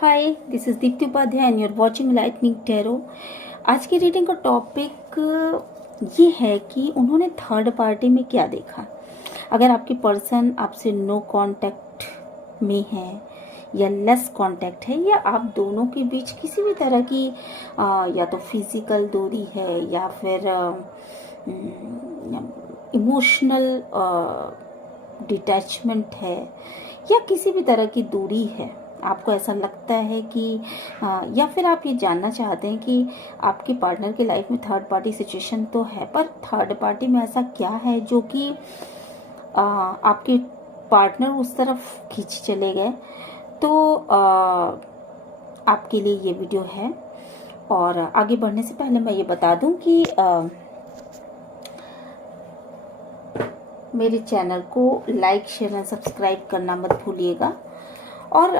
Hi, this is Deepti Upadhyay and you're watching lightning tarot. आज की reading का टॉपिक ये है कि उन्होंने थर्ड पार्टी में क्या देखा। अगर आपकी पर्सन आपसे नो कांटेक्ट में है या लेस कांटेक्ट है या आप दोनों के बीच किसी भी तरह की या तो फिजिकल दूरी है या फिर इमोशनल डिटैचमेंट है या किसी भी तरह की दूरी है, आपको ऐसा लगता है कि या फिर आप ये जानना चाहते हैं कि आपके पार्टनर की लाइफ में थर्ड पार्टी सिचुएशन तो है, पर थर्ड पार्टी में ऐसा क्या है जो कि आपके पार्टनर उस तरफ खींच चले गए। तो आपके लिए ये वीडियो है। और आगे बढ़ने से पहले मैं ये बता दूं कि मेरे चैनल को लाइक, शेयर एंड सब्सक्राइब करना मत भूलिएगा। और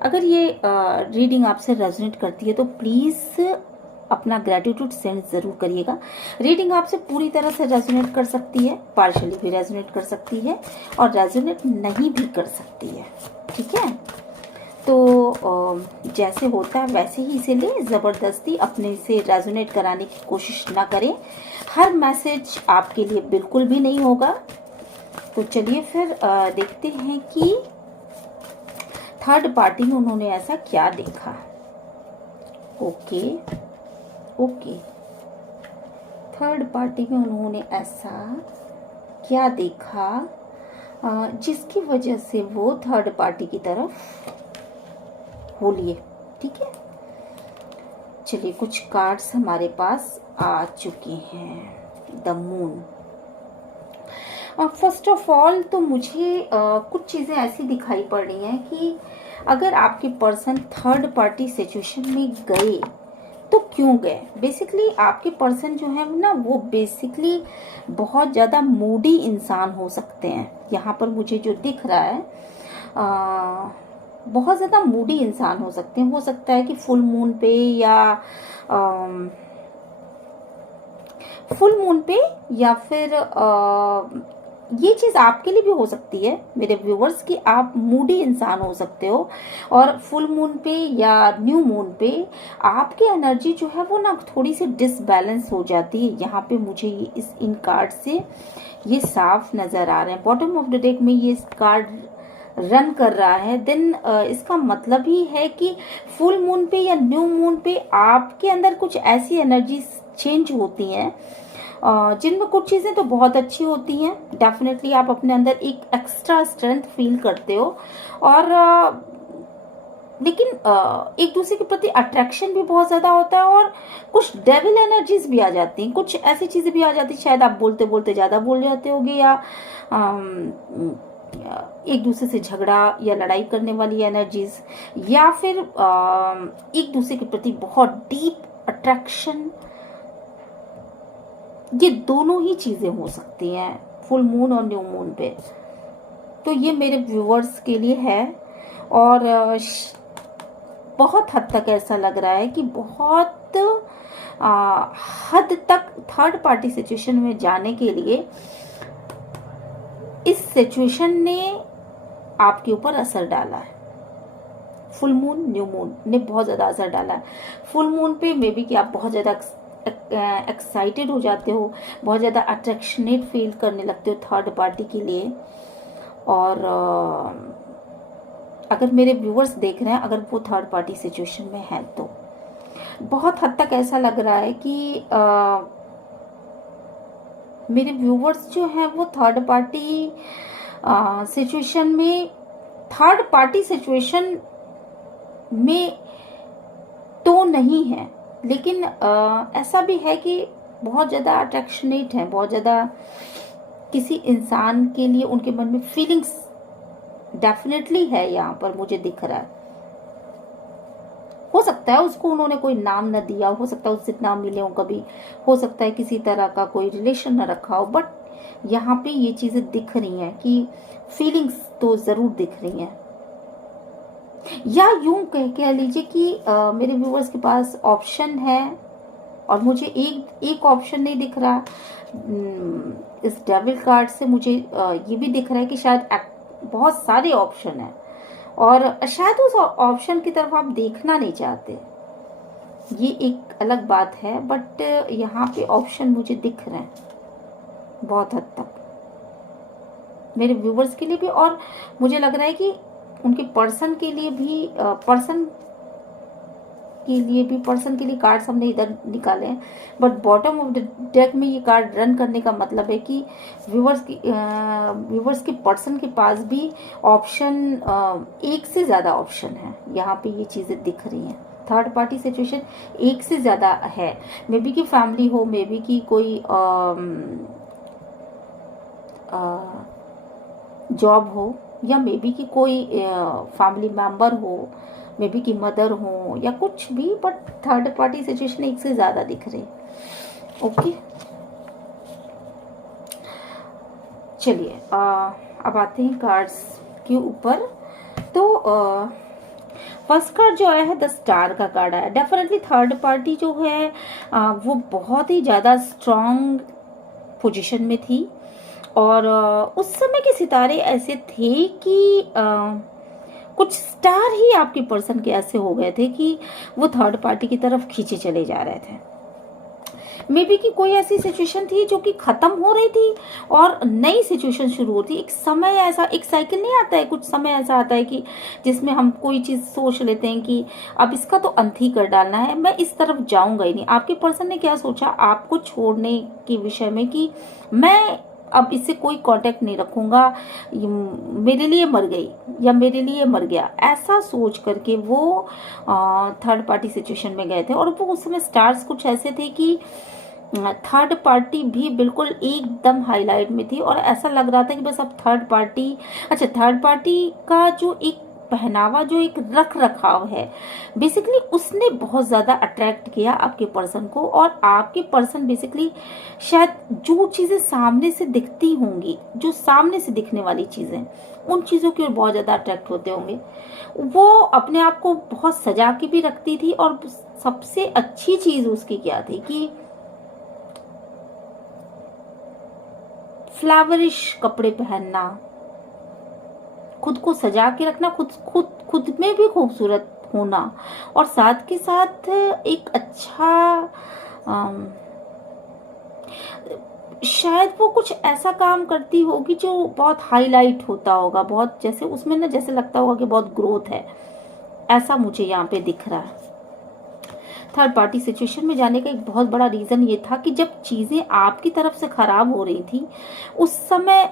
अगर ये रीडिंग आपसे रेजोनेट करती है तो प्लीज़ अपना ग्रेटिट्यूड सेंड ज़रूर करिएगा। रीडिंग आपसे पूरी तरह से रेजोनेट कर सकती है, पार्शली भी रेजोनेट कर सकती है और रेजोनेट नहीं भी कर सकती है, ठीक है। तो जैसे होता है वैसे ही इसे ले, ज़बरदस्ती अपने से रेजोनेट कराने की कोशिश ना करें। हर मैसेज आपके लिए बिल्कुल भी नहीं होगा। तो चलिए फिर देखते हैं कि थर्ड पार्टी में उन्होंने ऐसा क्या देखा। ओके, थर्ड पार्टी में उन्होंने ऐसा क्या देखा जिसकी वजह से वो थर्ड पार्टी की तरफ हो लिए, ठीक है। चलिए, कुछ कार्ड्स हमारे पास आ चुके हैं। The moon. First of all तो मुझे कुछ चीज़ें ऐसी दिखाई पड़ रही हैं कि अगर आपके पर्सन थर्ड पार्टी सिचुएशन में गए तो क्यों गए। बेसिकली आपके पर्सन जो है ना, वो बेसिकली बहुत ज़्यादा मूडी इंसान हो सकते हैं। यहाँ पर मुझे जो दिख रहा है बहुत ज़्यादा मूडी इंसान हो सकते हैं। हो सकता है कि फुल मून पे या फिर ये चीज़ आपके लिए भी हो सकती है मेरे व्यूवर्स कि आप मूडी इंसान हो सकते हो और फुल मून पे या न्यू मून पे आपकी एनर्जी जो है वो ना थोड़ी सी डिसबैलेंस हो जाती है। यहाँ पे मुझे इन कार्ड से ये साफ नज़र आ रहे हैं। बॉटम ऑफ द डेक में ये कार्ड रन कर रहा है, देन इसका मतलब ही है कि फुल मून पे या न्यू मून पे आपके अंदर कुछ ऐसी एनर्जी चेंज होती हैं जिनमें कुछ चीज़ें तो बहुत अच्छी होती हैं। डेफिनेटली आप अपने अंदर एक एक्स्ट्रा स्ट्रेंथ फील करते हो और लेकिन एक दूसरे के प्रति अट्रैक्शन भी बहुत ज़्यादा होता है और कुछ डेविल एनर्जीज भी आ जाती हैं, कुछ ऐसी चीज़ें भी आ जाती हैं। शायद आप बोलते बोलते ज़्यादा बोल जाते होगे या एक दूसरे से झगड़ा या लड़ाई करने वाली एनर्जीज या फिर एक दूसरे के प्रति बहुत डीप अट्रैक्शन, ये दोनों ही चीज़ें हो सकती हैं फुल मून और न्यू मून पे। तो ये मेरे व्यूअर्स के लिए है और बहुत हद तक ऐसा लग रहा है कि बहुत हद तक थर्ड पार्टी सिचुएशन में जाने के लिए इस सिचुएशन ने आपके ऊपर असर डाला है। फुल मून, न्यू मून ने बहुत ज़्यादा असर डाला है। फुल मून पे मे बी कि आप बहुत ज़्यादा एक्साइटेड हो जाते हो, बहुत ज़्यादा अट्रैक्शनेट फील करने लगते हो थर्ड पार्टी के लिए। और अगर मेरे व्यूअर्स देख रहे हैं, अगर वो थर्ड पार्टी सिचुएशन में है तो बहुत हद तक ऐसा लग रहा है कि मेरे व्यूअर्स जो हैं वो थर्ड पार्टी सिचुएशन में तो नहीं है, लेकिन ऐसा भी है कि बहुत ज़्यादा अट्रैक्शनेट है, बहुत ज़्यादा किसी इंसान के लिए उनके मन में फीलिंग्स डेफिनेटली है। यहाँ पर मुझे दिख रहा है, हो सकता है उसको उन्होंने कोई नाम न दिया, हो सकता है उससे ना मिले हो कभी, हो सकता है किसी तरह का कोई रिलेशन न रखा हो, बट यहाँ पे ये चीज़ें दिख रही हैं कि फीलिंग्स तो ज़रूर दिख रही हैं। या यूं कह लीजिए कि मेरे व्यूवर्स के पास ऑप्शन है और मुझे एक ऑप्शन नहीं दिख रहा। इस डेविल कार्ड से मुझे ये भी दिख रहा है कि शायद बहुत सारे ऑप्शन हैं और शायद उस ऑप्शन की तरफ आप देखना नहीं चाहते, ये एक अलग बात है, बट यहाँ पे ऑप्शन मुझे दिख रहे हैं बहुत हद तक मेरे व्यूवर्स के लिए भी, और मुझे लग रहा है कि उनके पर्सन के लिए भी, पर्सन के लिए कार्ड्स हमने इधर निकाले हैं, but bottom of the deck में ये कार्ड रन करने का मतलब है कि व्यूवर्स के पर्सन के पास भी ऑप्शन, एक से ज़्यादा ऑप्शन है। यहाँ पे ये चीज़ें दिख रही हैं, थर्ड पार्टी सिचुएशन एक से ज़्यादा है। मे बी कि फैमिली हो, मे बी कि कोई जॉब हो, या मे बी कि कोई फैमिली मेंबर हो, मे बी कि मदर हो, या कुछ भी, बट थर्ड पार्टी सिचुएशन एक से ज़्यादा दिख रही। ओके, चलिए अब आते हैं कार्ड्स के ऊपर। तो फर्स्ट कार्ड जो आया है द स्टार का कार्ड आया। डेफिनेटली थर्ड पार्टी जो है वो बहुत ही ज़्यादा स्ट्रॉन्ग पोजीशन में थी, और उस समय के सितारे ऐसे थे कि कुछ स्टार ही आपके पर्सन के ऐसे हो गए थे कि वो थर्ड पार्टी की तरफ खींचे चले जा रहे थे। मे बी कि कोई ऐसी सिचुएशन थी जो कि खत्म हो रही थी और नई सिचुएशन शुरू होती। एक समय ऐसा, एक साइकिल नहीं आता है, कुछ समय ऐसा आता है कि जिसमें हम कोई चीज़ सोच लेते हैं कि अब इसका तो अंत ही कर डालना है, मैं इस तरफ जाऊंगा ही नहीं। आपके पर्सन ने क्या सोचा आपको छोड़ने के विषय में कि मैं अब इससे कोई कांटेक्ट नहीं रखूंगा, मेरे लिए मर गई या मेरे लिए मर गया, ऐसा सोच करके वो थर्ड पार्टी सिचुएशन में गए थे। और वो उस समय स्टार्स कुछ ऐसे थे कि थर्ड पार्टी भी बिल्कुल एकदम हाईलाइट में थी, और ऐसा लग रहा था कि बस अब थर्ड पार्टी, अच्छा थर्ड पार्टी का जो एक पहनावा, जो एक रख रखाव है, बेसिकली उसने बहुत ज़्यादा अट्रैक्ट किया आपके पर्सन को। और आपके पर्सन बेसिकली शायद जो चीज़ें सामने से दिखती होंगी, जो सामने से दिखने वाली चीज़ें, उन चीज़ों की ओर बहुत ज़्यादा अट्रैक्ट होते होंगे। वो अपने आप को बहुत सजा के भी रखती थी, और सबसे अच्छी चीज़ उसकी क्या थी कि फ्लावरिश कपड़े पहनना, खुद को सजा के रखना, खुद में भी खूबसूरत होना, और साथ के साथ एक अच्छा शायद वो कुछ ऐसा काम करती होगी जो बहुत हाईलाइट होता होगा, बहुत जैसे उसमें ना जैसे लगता होगा कि बहुत ग्रोथ है, ऐसा मुझे यहाँ पे दिख रहा है। थर्ड पार्टी सिचुएशन में जाने का एक बहुत बड़ा रीज़न ये था कि जब चीज़ें आपकी तरफ से खराब हो रही थी उस समय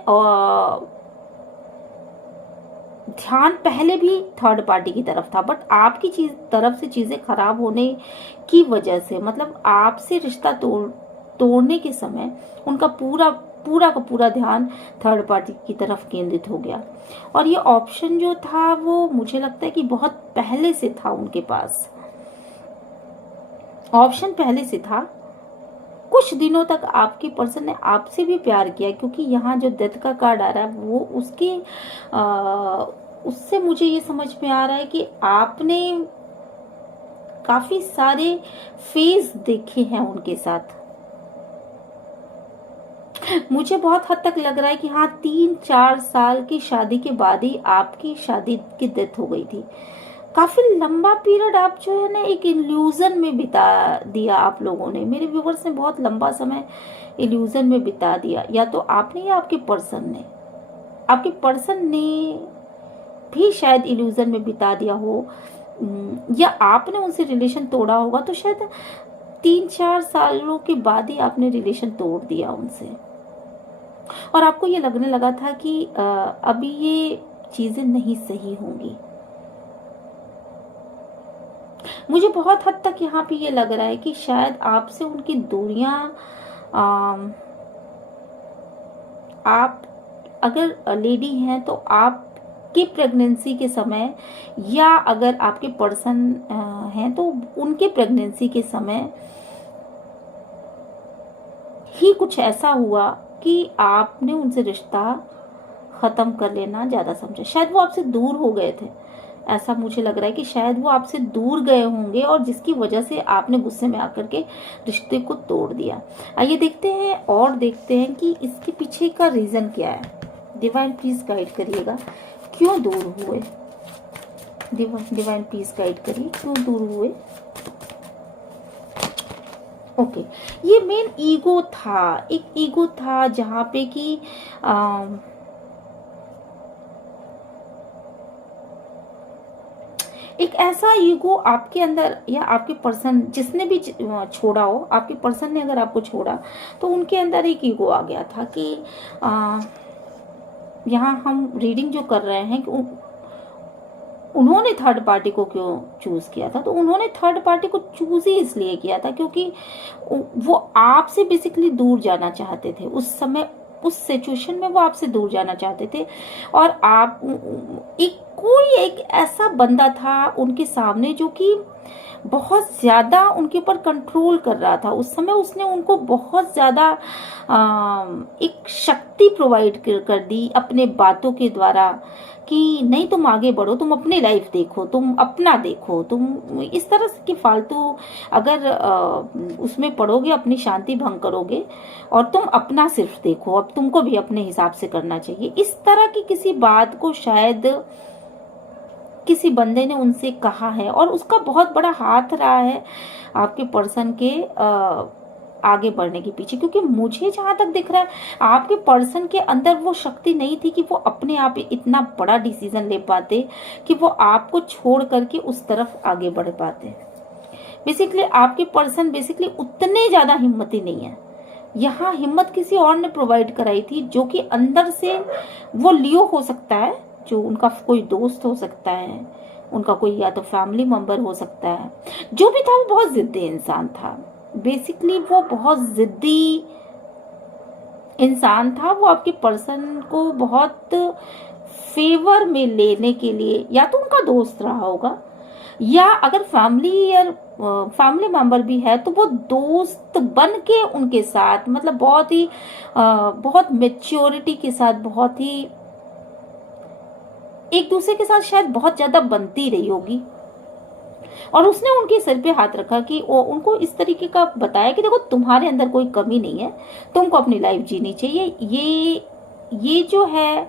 ध्यान पहले भी थर्ड पार्टी की तरफ था, बट आपकी तरफ से चीज़ें खराब होने की वजह से, मतलब आपसे रिश्ता तोड़ने के समय उनका पूरा का पूरा ध्यान थर्ड पार्टी की तरफ केंद्रित हो गया। और ये ऑप्शन जो था वो मुझे लगता है कि बहुत पहले से था उनके पास, ऑप्शन पहले से था। कुछ दिनों तक आपके पर्सन ने आपसे भी प्यार किया, क्योंकि यहाँ जो डेथ का कार्ड आ रहा है वो उससे मुझे ये समझ में आ रहा है कि आपने काफी सारे फेज देखे हैं उनके साथ। मुझे बहुत हद तक लग रहा है कि हाँ 3-4 साल की शादी के बाद ही आपकी शादी की डेथ हो गई थी। काफी लंबा पीरियड आप जो है ना एक इल्यूजन में बिता दिया आप लोगों ने, मेरे व्यूवर्स ने बहुत लंबा समय इल्यूजन में बिता दिया। या तो आपने या आपके पर्सन ने भी शायद इल्यूजन में बिता दिया हो, या आपने उनसे रिलेशन तोड़ा होगा, तो शायद 3-4 सालों के बाद ही आपने रिलेशन तोड़ दिया उनसे, और आपको ये लगने लगा था कि अभी ये चीजें नहीं सही होंगी। मुझे बहुत हद तक यहाँ पे ये लग रहा है कि शायद आपसे उनकी दूरियां, आप अगर लेडी हैं तो आपके प्रेगनेंसी के समय, या अगर आपके पर्सन हैं तो उनके प्रेगनेंसी के समय ही कुछ ऐसा हुआ कि आपने उनसे रिश्ता खत्म कर लेना ज्यादा समझा। शायद वो आपसे दूर हो गए थे, ऐसा मुझे लग रहा है कि शायद वो आपसे दूर गए होंगे, और जिसकी वजह से आपने गुस्से में आकर के रिश्ते को तोड़ दिया। आइए देखते हैं कि इसके पीछे का रीजन क्या है। डिवाइन प्लीज गाइड करिएगा, क्यों दूर हुए। डिवाइन पीस गाइड करिए, क्यों दूर हुए। ओके, ये मेन ईगो था, एक ईगो था जहाँ पे कि एक ऐसा ईगो आपके अंदर या आपके पर्सन जिसने भी छोड़ा हो, आपके पर्सन ने अगर आपको छोड़ा तो उनके अंदर एक ईगो आ गया था कि यहाँ हम रीडिंग जो कर रहे हैं कि उन्होंने थर्ड पार्टी को क्यों चूज किया था, तो उन्होंने थर्ड पार्टी को चूज ही इसलिए किया था क्योंकि वो आपसे बेसिकली दूर जाना चाहते थे उस समय, उस सिचुएशन में वो आपसे दूर जाना चाहते थे। और आप एक ऐसा बंदा था उनके सामने जो कि बहुत ज्यादा उनके ऊपर कंट्रोल कर रहा था उस समय। उसने उनको बहुत ज्यादा एक शक्ति प्रोवाइड कर दी अपने बातों के द्वारा कि नहीं तुम आगे बढ़ो, तुम अपनी लाइफ देखो, तुम अपना देखो, तुम इस तरह की फालतू अगर उसमें पढ़ोगे अपनी शांति भंग करोगे और तुम अपना सिर्फ देखो, अब तुमको भी अपने हिसाब से करना चाहिए। इस तरह की किसी बात को शायद किसी बंदे ने उनसे कहा है और उसका बहुत बड़ा हाथ रहा है आपके पर्सन के आगे बढ़ने के पीछे। क्योंकि मुझे जहां तक दिख रहा है आपके पर्सन के अंदर वो शक्ति नहीं थी कि वो अपने आप इतना बड़ा डिसीजन ले पाते कि वो आपको छोड़ करके उस तरफ आगे बढ़ पाते। बेसिकली आपके पर्सन बेसिकली उतने ज्यादा हिम्मती नहीं है। यहाँ हिम्मत किसी और ने प्रोवाइड कराई थी जो कि अंदर से वो लियो हो सकता है, जो उनका कोई दोस्त हो सकता है, उनका कोई या तो फैमिली मेंबर हो सकता है। जो भी था वो बहुत जिद्दी इंसान था। बेसिकली वो बहुत जिद्दी इंसान था। वो आपके पर्सन को बहुत फेवर में लेने के लिए या तो उनका दोस्त रहा होगा या अगर फैमिली मेंबर भी है तो वो दोस्त बन के उनके साथ मतलब बहुत मेच्योरिटी के साथ बहुत ही एक दूसरे के साथ शायद बहुत ज्यादा बनती रही होगी। और उसने उनके सिर पे हाथ रखा कि उनको इस तरीके का बताया कि देखो तुम्हारे अंदर कोई कमी नहीं है, तुमको अपनी लाइफ जीनी चाहिए, ये जो है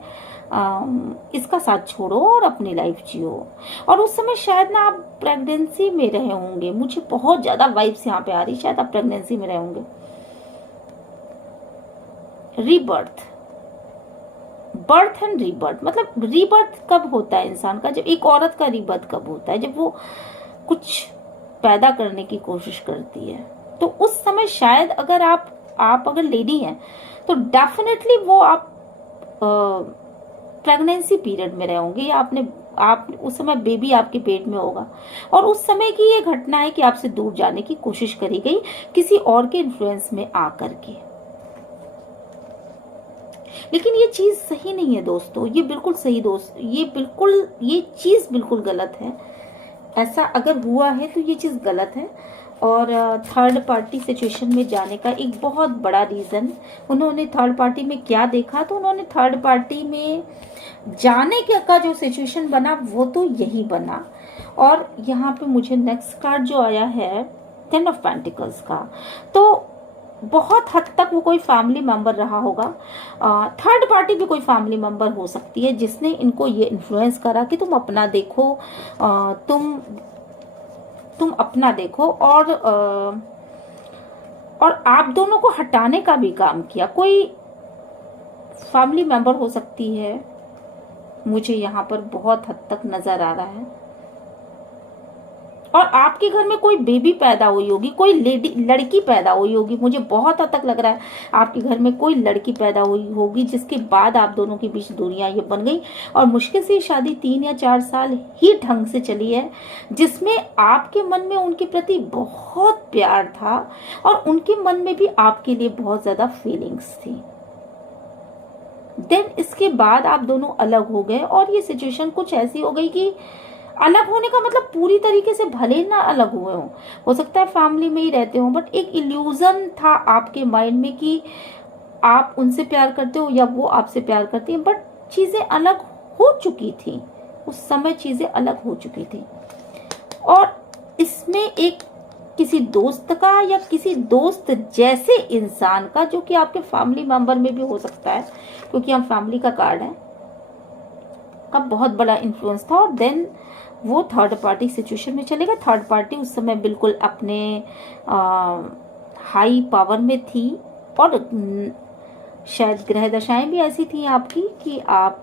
इसका साथ छोड़ो और अपनी लाइफ जियो। और उस समय शायद ना आप प्रेगनेंसी में रहे होंगे, मुझे बहुत ज्यादा वाइब्स यहाँ पे आ रही, शायद आप प्रेगनेंसी में रहे होंगे। बर्थ एंड रीबर्थ, मतलब रीबर्थ कब होता है इंसान का, जब एक औरत का रीबर्थ कब होता है, जब वो कुछ पैदा करने की कोशिश करती है। तो उस समय शायद अगर आप अगर लेडी हैं तो डेफिनेटली वो आप प्रेगनेंसी पीरियड में रहे होंगे या आप उस समय बेबी आपके पेट में होगा और उस समय की ये घटना है कि आपसे दूर जाने की कोशिश करी गई किसी और के इन्फ्लुएंस में आकर के। लेकिन ये चीज सही नहीं है दोस्तों, ये बिल्कुल सही ये चीज बिल्कुल गलत है। ऐसा अगर हुआ है तो ये चीज गलत है। और थर्ड पार्टी सिचुएशन में जाने का एक बहुत बड़ा रीजन, उन्होंने थर्ड पार्टी में क्या देखा, तो उन्होंने थर्ड पार्टी में जाने का जो सिचुएशन बना वो तो यही बना। और यहाँ पे मुझे नेक्स्ट कार्ड जो आया है 10 ऑफ पेंटिकल्स का, तो बहुत हद तक वो कोई फैमिली मेंबर रहा होगा। थर्ड पार्टी भी कोई फैमिली मेंबर हो सकती है जिसने इनको ये इन्फ्लुएंस करा कि तुम अपना देखो, तुम अपना देखो और आप दोनों को हटाने का भी काम किया। कोई फैमिली मेंबर हो सकती है, मुझे यहाँ पर बहुत हद तक नजर आ रहा है। और आपके घर में कोई बेबी पैदा हुई होगी, कोई लड़की पैदा हुई होगी, मुझे बहुत हद तक लग रहा है आपके घर में कोई लड़की पैदा हुई होगी जिसके बाद आप दोनों के बीच दूरियां ये बन गई। और मुश्किल से शादी 3 या 4 साल ही ढंग से चली है, जिसमें आपके मन में उनके प्रति बहुत प्यार था और उनके मन में भी आपके लिए बहुत ज्यादा फीलिंग्स थी। देन इसके बाद आप दोनों अलग हो गए और ये सिचुएशन कुछ ऐसी हो गई कि अलग होने का मतलब पूरी तरीके से भले ना अलग हुए हो सकता है फैमिली में ही रहते हो, बट एक इल्यूजन था आपके माइंड में कि आप उनसे प्यार करते हो या वो आपसे प्यार करती है, बट चीजें अलग हो चुकी थी उस समय, चीजें अलग हो चुकी थी। और इसमें एक किसी दोस्त का या किसी दोस्त जैसे इंसान का, जो कि आपके फैमिली मेंबर में भी हो सकता है क्योंकि हम फैमिली का कार्ड है, का बहुत बड़ा इन्फ्लुएंस था। और देन वो थर्ड पार्टी सिचुएशन में चलेगा। थर्ड पार्टी उस समय बिल्कुल अपने हाई पावर में थी, और शायद ग्रह दशाएं भी ऐसी थी आपकी कि आप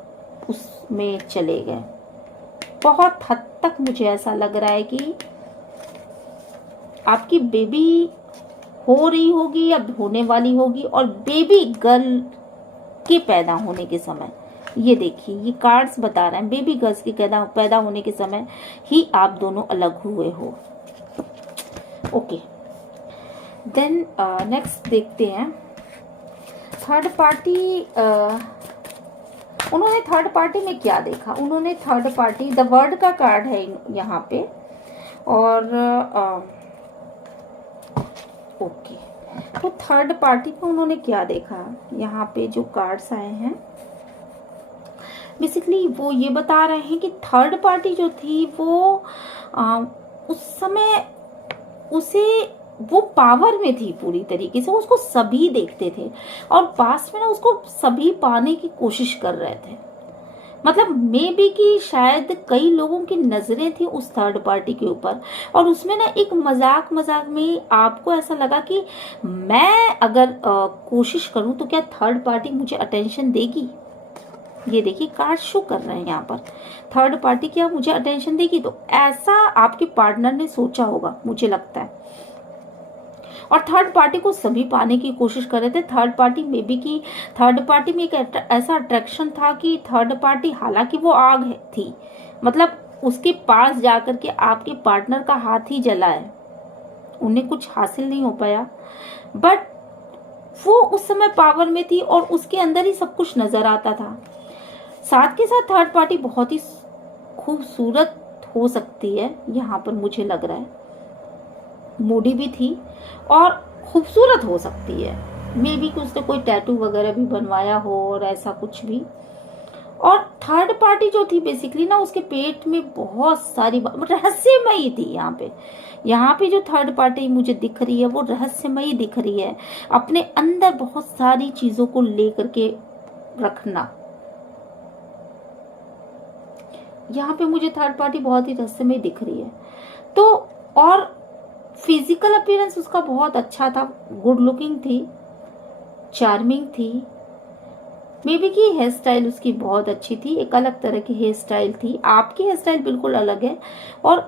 उसमें चले गए। बहुत हद तक मुझे ऐसा लग रहा है कि आपकी बेबी हो रही होगी या होने वाली होगी, और बेबी गर्ल के पैदा होने के समय, ये देखिए ये कार्ड्स बता रहे हैं बेबी गर्ल्स के पैदा होने के समय ही आप दोनों अलग हुए हो। ओके, देन नेक्स्ट देखते हैं थर्ड पार्टी। उन्होंने थर्ड पार्टी में क्या देखा? उन्होंने थर्ड पार्टी, द वर्ड का कार्ड है यहाँ पे, और ओके, तो थर्ड पार्टी में उन्होंने क्या देखा? यहाँ पे जो कार्ड्स आए हैं बेसिकली वो ये बता रहे हैं कि थर्ड पार्टी जो थी वो उस समय उसे, वो पावर में थी पूरी तरीके से, उसको सभी देखते थे और पास में ना उसको सभी पाने की कोशिश कर रहे थे। मतलब मे बी कि शायद कई लोगों की नजरें थी उस थर्ड पार्टी के ऊपर, और उसमें ना एक मजाक में आपको ऐसा लगा कि मैं अगर कोशिश करूं तो क्या थर्ड पार्टी मुझे अटेंशन देगी। ये देखिए कार्ड शो कर रहे हैं यहाँ पर, थर्ड पार्टी क्या मुझे अटेंशन देगी? तो ऐसा आपके पार्टनर ने सोचा होगा मुझे लगता है, और थर्ड पार्टी को सभी पाने की कोशिश कर रहे थे। थर्ड पार्टी में भी कि थर्ड पार्टी में एक ऐसा अट्रैक्शन था कि थर्ड पार्टी, हालांकि वो आग थी, मतलब उसके पास जाकर के आपके पार्टनर का हाथ ही जला है, उन्हें कुछ हासिल नहीं हो पाया, बट वो उस समय पावर में थी और उसके अंदर ही सब कुछ नजर आता था। साथ के साथ थर्ड पार्टी बहुत ही खूबसूरत हो सकती है, यहाँ पर मुझे लग रहा है, मूडी भी थी और खूबसूरत हो सकती है। मे बी कि उसने कोई टैटू वगैरह भी बनवाया हो और ऐसा कुछ भी। और थर्ड पार्टी जो थी बेसिकली ना, उसके पेट में बहुत सारी रहस्यमयी थी। यहाँ पे जो थर्ड पार्टी मुझे दिख रही है वो रहस्यमयी दिख रही है, अपने अंदर बहुत सारी चीजों को लेकर के रखना। यहाँ पे मुझे थर्ड पार्टी बहुत ही रहस्यमयी दिख रही है। तो और फिजिकल अपीयरेंस उसका बहुत अच्छा था, गुड लुकिंग थी, चार्मिंग थी। मे बी की हेयर स्टाइल उसकी बहुत अच्छी थी, एक अलग तरह की हेयर स्टाइल थी। आपकी हेयर स्टाइल बिल्कुल अलग है और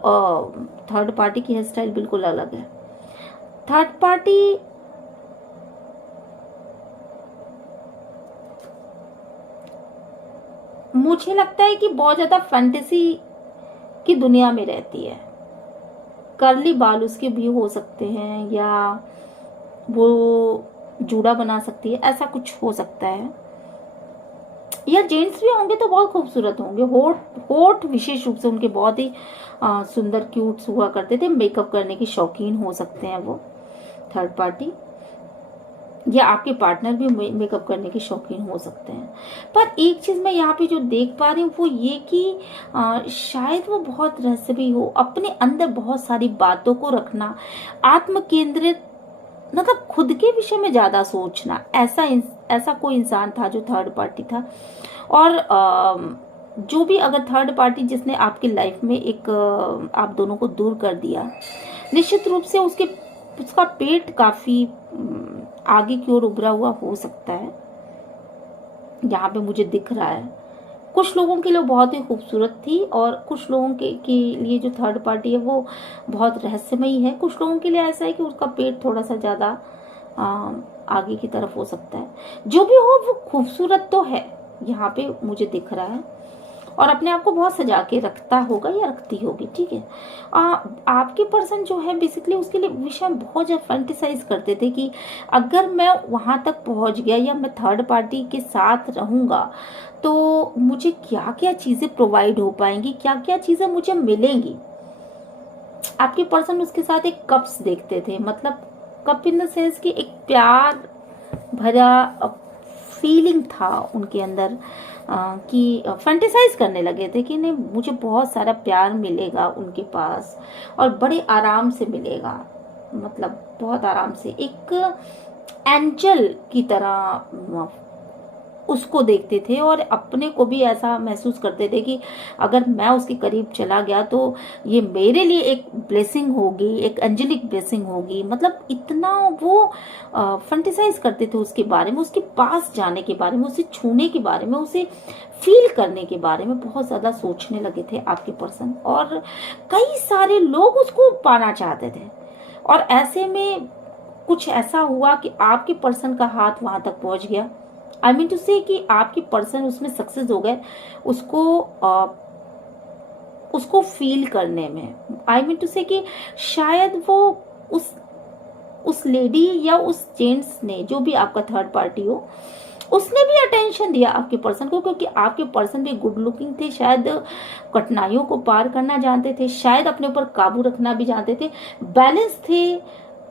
थर्ड पार्टी की हेयर स्टाइल बिल्कुल अलग है। थर्ड पार्टी मुझे लगता है कि बहुत ज्यादा फैंटेसी की दुनिया में रहती है। कर्ली बाल उसके भी हो सकते हैं, या वो जूड़ा बना सकती है, ऐसा कुछ हो सकता है। या जेंट्स भी होंगे तो बहुत खूबसूरत होंगे, होठ विशेष रूप से उनके बहुत ही सुंदर क्यूट हुआ करते थे, मेकअप करने की शौकीन हो सकते हैं वो थर्ड पार्टी, या आपके पार्टनर भी मेकअप करने के शौकीन हो सकते हैं। पर एक चीज मैं यहाँ पे जो देख पा रही हूँ वो ये कि शायद वो बहुत रहस्यमयी हो, अपने अंदर बहुत सारी बातों को रखना, आत्म केंद्रित, मतलब खुद के विषय में ज्यादा सोचना, ऐसा कोई इंसान था जो थर्ड पार्टी था। और जो भी अगर थर्ड पार्टी जिसने आपकी लाइफ में एक आप दोनों को दूर कर दिया, निश्चित रूप से उसका पेट काफी आगे की ओर उभरा हुआ हो सकता है। यहाँ पे मुझे दिख रहा है कुछ लोगों के लिए बहुत ही खूबसूरत थी, और कुछ लोगों के लिए जो थर्ड पार्टी है वो बहुत रहस्यमयी है। कुछ लोगों के लिए ऐसा है कि उसका पेट थोड़ा सा ज्यादा आगे की तरफ हो सकता है। जो भी हो वो खूबसूरत तो है, यहाँ पे मुझे दिख रहा है, और अपने आप को बहुत सजा के रखता होगा या रखती होगी, ठीक है। आपके पर्सन जो है बेसिकली उसके लिए विषय बहुत ज्यादा फैंटेसाइज करते थे कि अगर मैं वहां तक पहुंच गया या मैं थर्ड पार्टी के साथ रहूंगा तो मुझे क्या क्या चीजें प्रोवाइड हो पाएंगी, क्या क्या चीजें मुझे मिलेंगी। आपके पर्सन उसके साथ एक कप्स देखते थे, मतलब कप इन द सेंस कि एक प्यार भरा फीलिंग था उनके अंदर, कि फैंटेसाइज करने लगे थे कि नहीं मुझे बहुत सारा प्यार मिलेगा उनके पास और बड़े आराम से मिलेगा, मतलब बहुत आराम से, एक एंजल की तरह उसको देखते थे और अपने को भी ऐसा महसूस करते थे कि अगर मैं उसके करीब चला गया तो ये मेरे लिए एक ब्लेसिंग होगी, एक एंजेलिक ब्लेसिंग होगी। मतलब इतना वो फंटिसाइज करते थे उसके बारे में, उसके पास जाने के बारे में, उसे छूने के बारे में, उसे फील करने के बारे में बहुत ज्यादा सोचने लगे थे आपके पर्सन। और कई सारे लोग उसको पाना चाहते थे और ऐसे में कुछ ऐसा हुआ कि आपके पर्सन का हाथ वहां तक पहुंच गया। आई मीन टू से कि आपके पर्सन उसमें सक्सेस हो गए उसको फील करने में। आई मीन टू से कि शायद वो उस लेडी या उस जेंट्स ने, जो भी आपका थर्ड पार्टी हो, उसने भी अटेंशन दिया आपके पर्सन को, क्योंकि आपके पर्सन भी गुड लुकिंग थे, शायद कठिनाइयों को पार करना जानते थे, शायद अपने ऊपर काबू रखना भी जानते थे, बैलेंस थे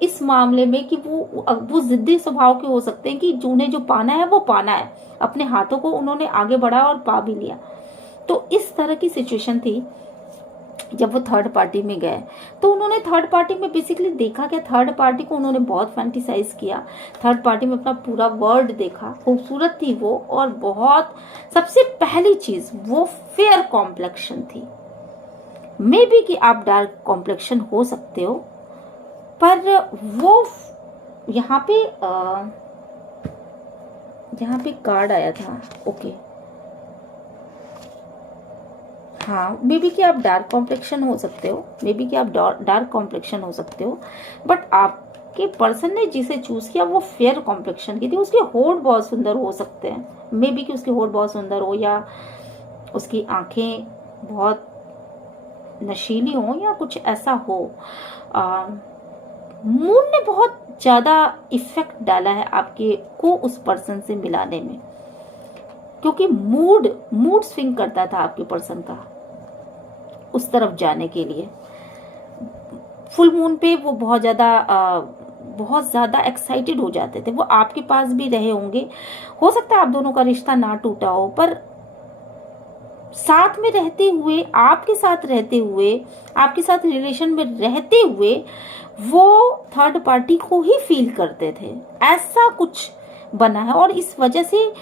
इस मामले में कि वो जिद्दी स्वभाव के हो सकते हैं कि जिन्हें जो पाना है वो पाना है। अपने हाथों को उन्होंने आगे बढ़ाया और पा भी लिया। तो इस तरह की सिचुएशन थी जब वो थर्ड पार्टी में गए। तो उन्होंने थर्ड पार्टी में बेसिकली देखा क्या, थर्ड पार्टी को उन्होंने बहुत फैंटिसाइज किया, थर्ड पार्टी में अपना पूरा वर्ल्ड देखा। खूबसूरत थी वो, और बहुत सबसे पहली चीज वो फेयर कॉम्प्लेक्शन थी। मे बी कि आप डार्क कॉम्प्लेक्शन हो सकते हो, पर वो यहाँ पे कार्ड आया था। ओके, हाँ, मे बी कि आप डार्क कॉम्प्लेक्शन हो सकते हो, मे बी कि आप डार्क कॉम्प्लेक्शन हो सकते हो, बट आपके पर्सन ने जिसे चूज किया वो फेयर कॉम्प्लेक्शन की थी। उसके होठ बहुत सुंदर हो सकते हैं, मे बी कि उसके होठ बहुत सुंदर हो, या उसकी आंखें बहुत नशीली हो, या कुछ ऐसा हो। मूड ने बहुत ज्यादा इफेक्ट डाला है आपके को उस पर्सन से मिलाने में, क्योंकि मूड स्विंग करता था आपके पर्सन का उस तरफ जाने के लिए। फुल मून पे वो बहुत ज्यादा एक्साइटेड हो जाते थे। वो आपके पास भी रहे होंगे, हो सकता है आप दोनों का रिश्ता ना टूटा हो, पर साथ में रहते हुए, आपके साथ रहते हुए, आपके साथ रिलेशन में रहते हुए वो थर्ड पार्टी को ही फील करते थे, ऐसा कुछ बना है। और इस वजह से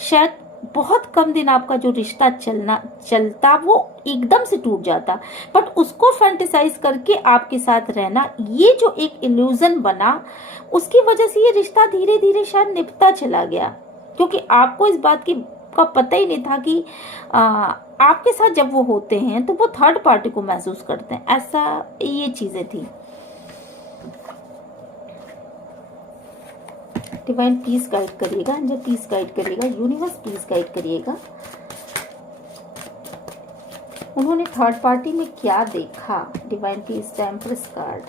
शायद बहुत कम दिन आपका जो रिश्ता चलता वो एकदम से टूट जाता, बट उसको फैंटिसाइज करके आपके साथ रहना, ये जो एक इल्यूजन बना, उसकी वजह से ये रिश्ता धीरे धीरे शायद निभता चला गया, क्योंकि आपको इस बात की का पता ही नहीं था कि आपके साथ जब वो होते हैं तो वो थर्ड पार्टी को महसूस करते हैं। ऐसा ये चीजें थी। डिवाइन प्लीज गाइड करिएगा, एंजल प्लीज गाइड करिएगा, यूनिवर्स प्लीज गाइड करिएगा। उन्होंने थर्ड पार्टी में क्या देखा? Divine please the empress card.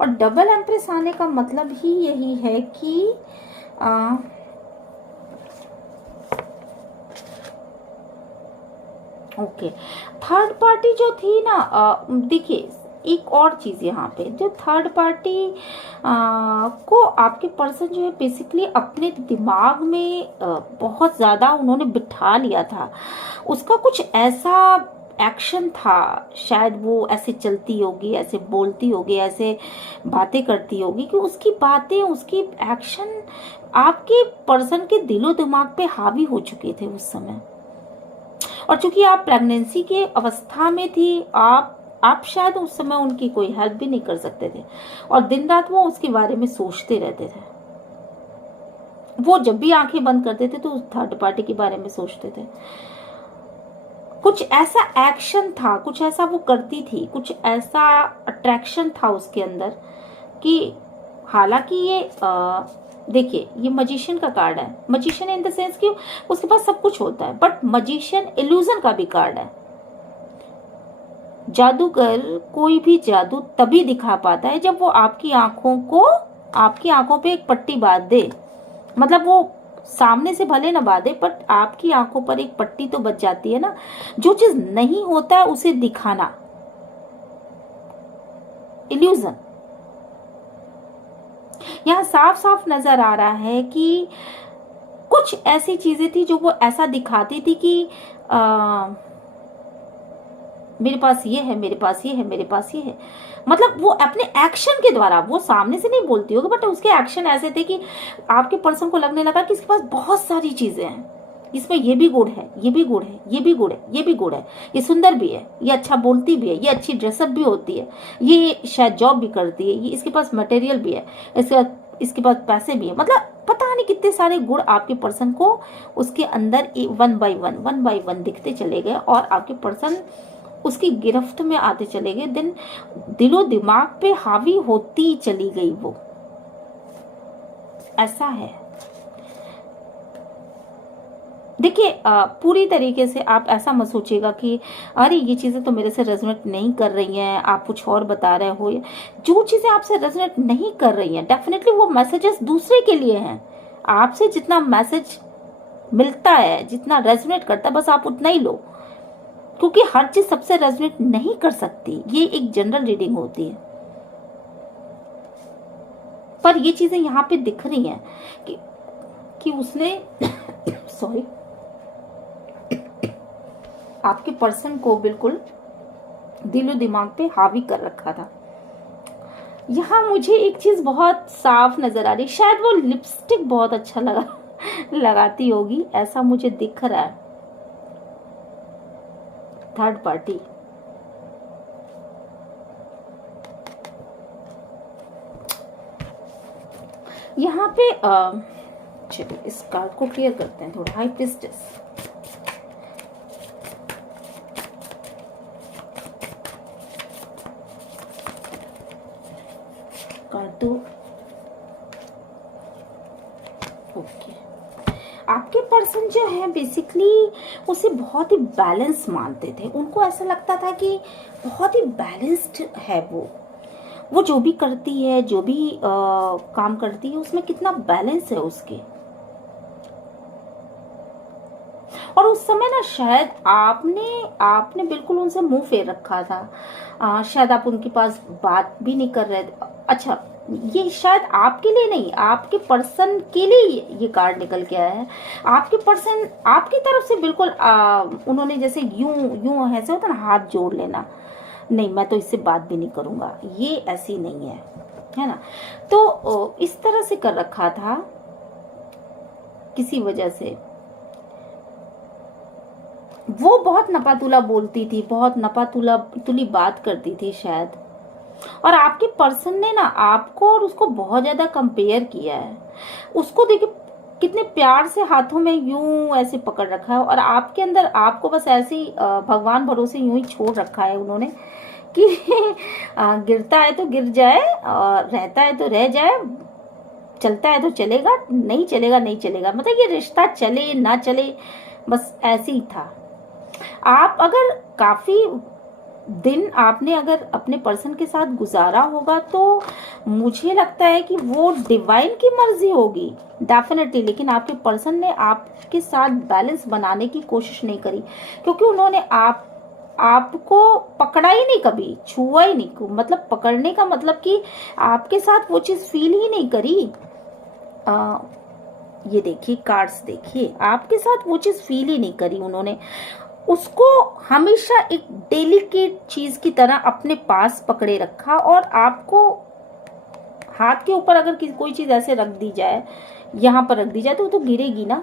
और डबल एम्प्रेस आने का मतलब ही यही है कि ओके, थर्ड पार्टी जो थी ना, देखिए एक और चीज यहाँ पे, जो थर्ड पार्टी को आपके पर्सन जो है बेसिकली अपने दिमाग में बहुत ज्यादा उन्होंने बिठा लिया था। उसका कुछ ऐसा एक्शन था, शायद वो ऐसे चलती होगी, ऐसे बोलती होगी, ऐसे बातें करती होगी कि उसकी बातें, उसकी एक्शन आपके पर्सन के दिलो दिमाग पे हावी हो चुके थे उस समय। और चूंकि आप प्रेगनेंसी के अवस्था में थी, आप शायद उस समय उनकी कोई हेल्प भी नहीं कर सकते थे, और दिन रात वो उसके बारे में सोचते रहते थे। वो जब भी आंखें बंद करते थे तो उस थर्ड पार्टी के बारे में सोचते थे। कुछ ऐसा एक्शन था, कुछ ऐसा वो करती थी, कुछ ऐसा अट्रैक्शन था उसके अंदर कि हालांकि ये देखिए, ये मजिशियन का कार्ड है। मजिशियन इन द सेंस कि उसके पास सब कुछ होता है, बट मजिशियन इल्यूजन का भी कार्ड है। जादूगर कोई भी जादू तभी दिखा पाता है जब वो आपकी आंखों पे एक पट्टी बांध दे। मतलब वो सामने से भले ना बांधे, बट आपकी आंखों पर एक पट्टी तो बच जाती है ना। जो चीज नहीं होता है उसे दिखाना, इल्यूजन। यहाँ साफ साफ नजर आ रहा है कि कुछ ऐसी चीजें थी जो वो ऐसा दिखाती थी कि मेरे पास ये है, मेरे पास ये है, मेरे पास ये है। मतलब वो अपने एक्शन के द्वारा, वो सामने से नहीं बोलती होगी बट उसके एक्शन ऐसे थे कि आपके पर्सन को लगने लगा कि इसके पास बहुत सारी चीजें हैं, इसमें ये भी गुण है, ये भी गुण है, ये भी गुण है, ये भी गुण है, ये सुंदर भी है, ये अच्छा बोलती भी है, ये अच्छी ड्रेसअप भी होती है, ये शायद जॉब भी करती है, ये इसके पास मटेरियल भी है, इसके पास पैसे भी है। मतलब पता नहीं कितने सारे गुण आपके पर्सन को उसके अंदर वन बाय वन दिखते चले गए और आपके पर्सन उसकी गिरफ्त में आते चले गए। दिन दिलो दिमाग पे हावी होती चली गई वो, ऐसा है। देखिए पूरी तरीके से आप ऐसा मत सोचिएगा कि अरे ये चीज़ें तो मेरे से रेजोनेट नहीं कर रही हैं, आप कुछ और बता रहे हो। जो चीज़ें आपसे रेजोनेट नहीं कर रही हैं डेफिनेटली वो मैसेजेस दूसरे के लिए हैं। आपसे जितना मैसेज मिलता है, जितना रेजोनेट करता है, बस आप उतना ही लो, क्योंकि हर चीज सबसे रेजोनेट नहीं कर सकती। ये एक जनरल रीडिंग होती है। पर ये चीजें यहाँ पे दिख रही हैं कि उसने सॉरी आपके पर्सन को बिल्कुल दिलो दिमाग पे हावी कर रखा था। यहाँ मुझे एक चीज बहुत साफ नजर आ रही, शायद वो लिपस्टिक बहुत अच्छा लगाती होगी, ऐसा मुझे दिख रहा है। थर्ड पार्टी यहाँ पे चलिए इस कार्ड को क्लियर करते हैं थोड़ा। हाई प्रीस्टेस, कार्ड दो। ओके, आपके पर्सन जो है बेसिकली उसे बहुत ही बैलेंस मानते थे। उनको ऐसा लगता था कि बहुत ही बैलेंस्ड है वो जो भी करती है, जो भी काम करती है, उसमें कितना बैलेंस है उसके। और उस समय ना शायद आपने बिल्कुल उनसे मुंह फेर रखा था। शायद आप उनके पास बात भी नहीं कर रहे थे। अच्छा, ये शायद आपके लिए नहीं, आपके पर्सन के लिए ये कार्ड निकल के आया है। आपके पर्सन आपकी तरफ से बिल्कुल उन्होंने जैसे यूं ऐसे होता ना, हाथ जोड़ लेना, नहीं मैं तो इससे बात भी नहीं करूंगा, ये ऐसी नहीं है ना। तो इस तरह से कर रखा था किसी वजह से। वो बहुत नपातुला बोलती थी, बहुत नपातुली बात करती थी शायद। और आपके पर्सन ने ना आपको और उसको बहुत ज्यादा कंपेयर किया है। उसको देखिए कितने प्यार से हाथों में यूं ऐसे पकड़ रखा है, और आपके अंदर आपको बस ऐसे ही भगवान भरोसे यूं ही छोड़ रखा है उन्होंने कि गिरता है तो गिर जाए, और रहता है तो रह जाए, चलता है तो चलेगा, नहीं चलेगा नहीं चलेगा। मतलब ये रिश्ता चले ना चले, बस ऐसे ही था। आप अगर काफी दिन आपने अगर अपने पर्सन के साथ गुजारा होगा तो मुझे लगता है कि वो डिवाइन की मर्जी होगी डेफिनेटली। लेकिन आपके पर्सन ने आपके साथ बैलेंस बनाने की कोशिश नहीं करी, क्योंकि उन्होंने आपको पकड़ा ही नहीं, कभी छुआ ही नहीं। मतलब पकड़ने का मतलब कि आपके साथ वो चीज फील ही नहीं करी। ये देखिए कार्ड्स देखिए, आपके साथ वो चीज फील ही नहीं करी उन्होंने। उसको हमेशा एक डेलिकेट चीज की तरह अपने पास पकड़े रखा, और आपको हाथ के ऊपर अगर कोई चीज ऐसे रख दी जाए, यहाँ पर रख दी जाए, तो वो तो गिरेगी ना।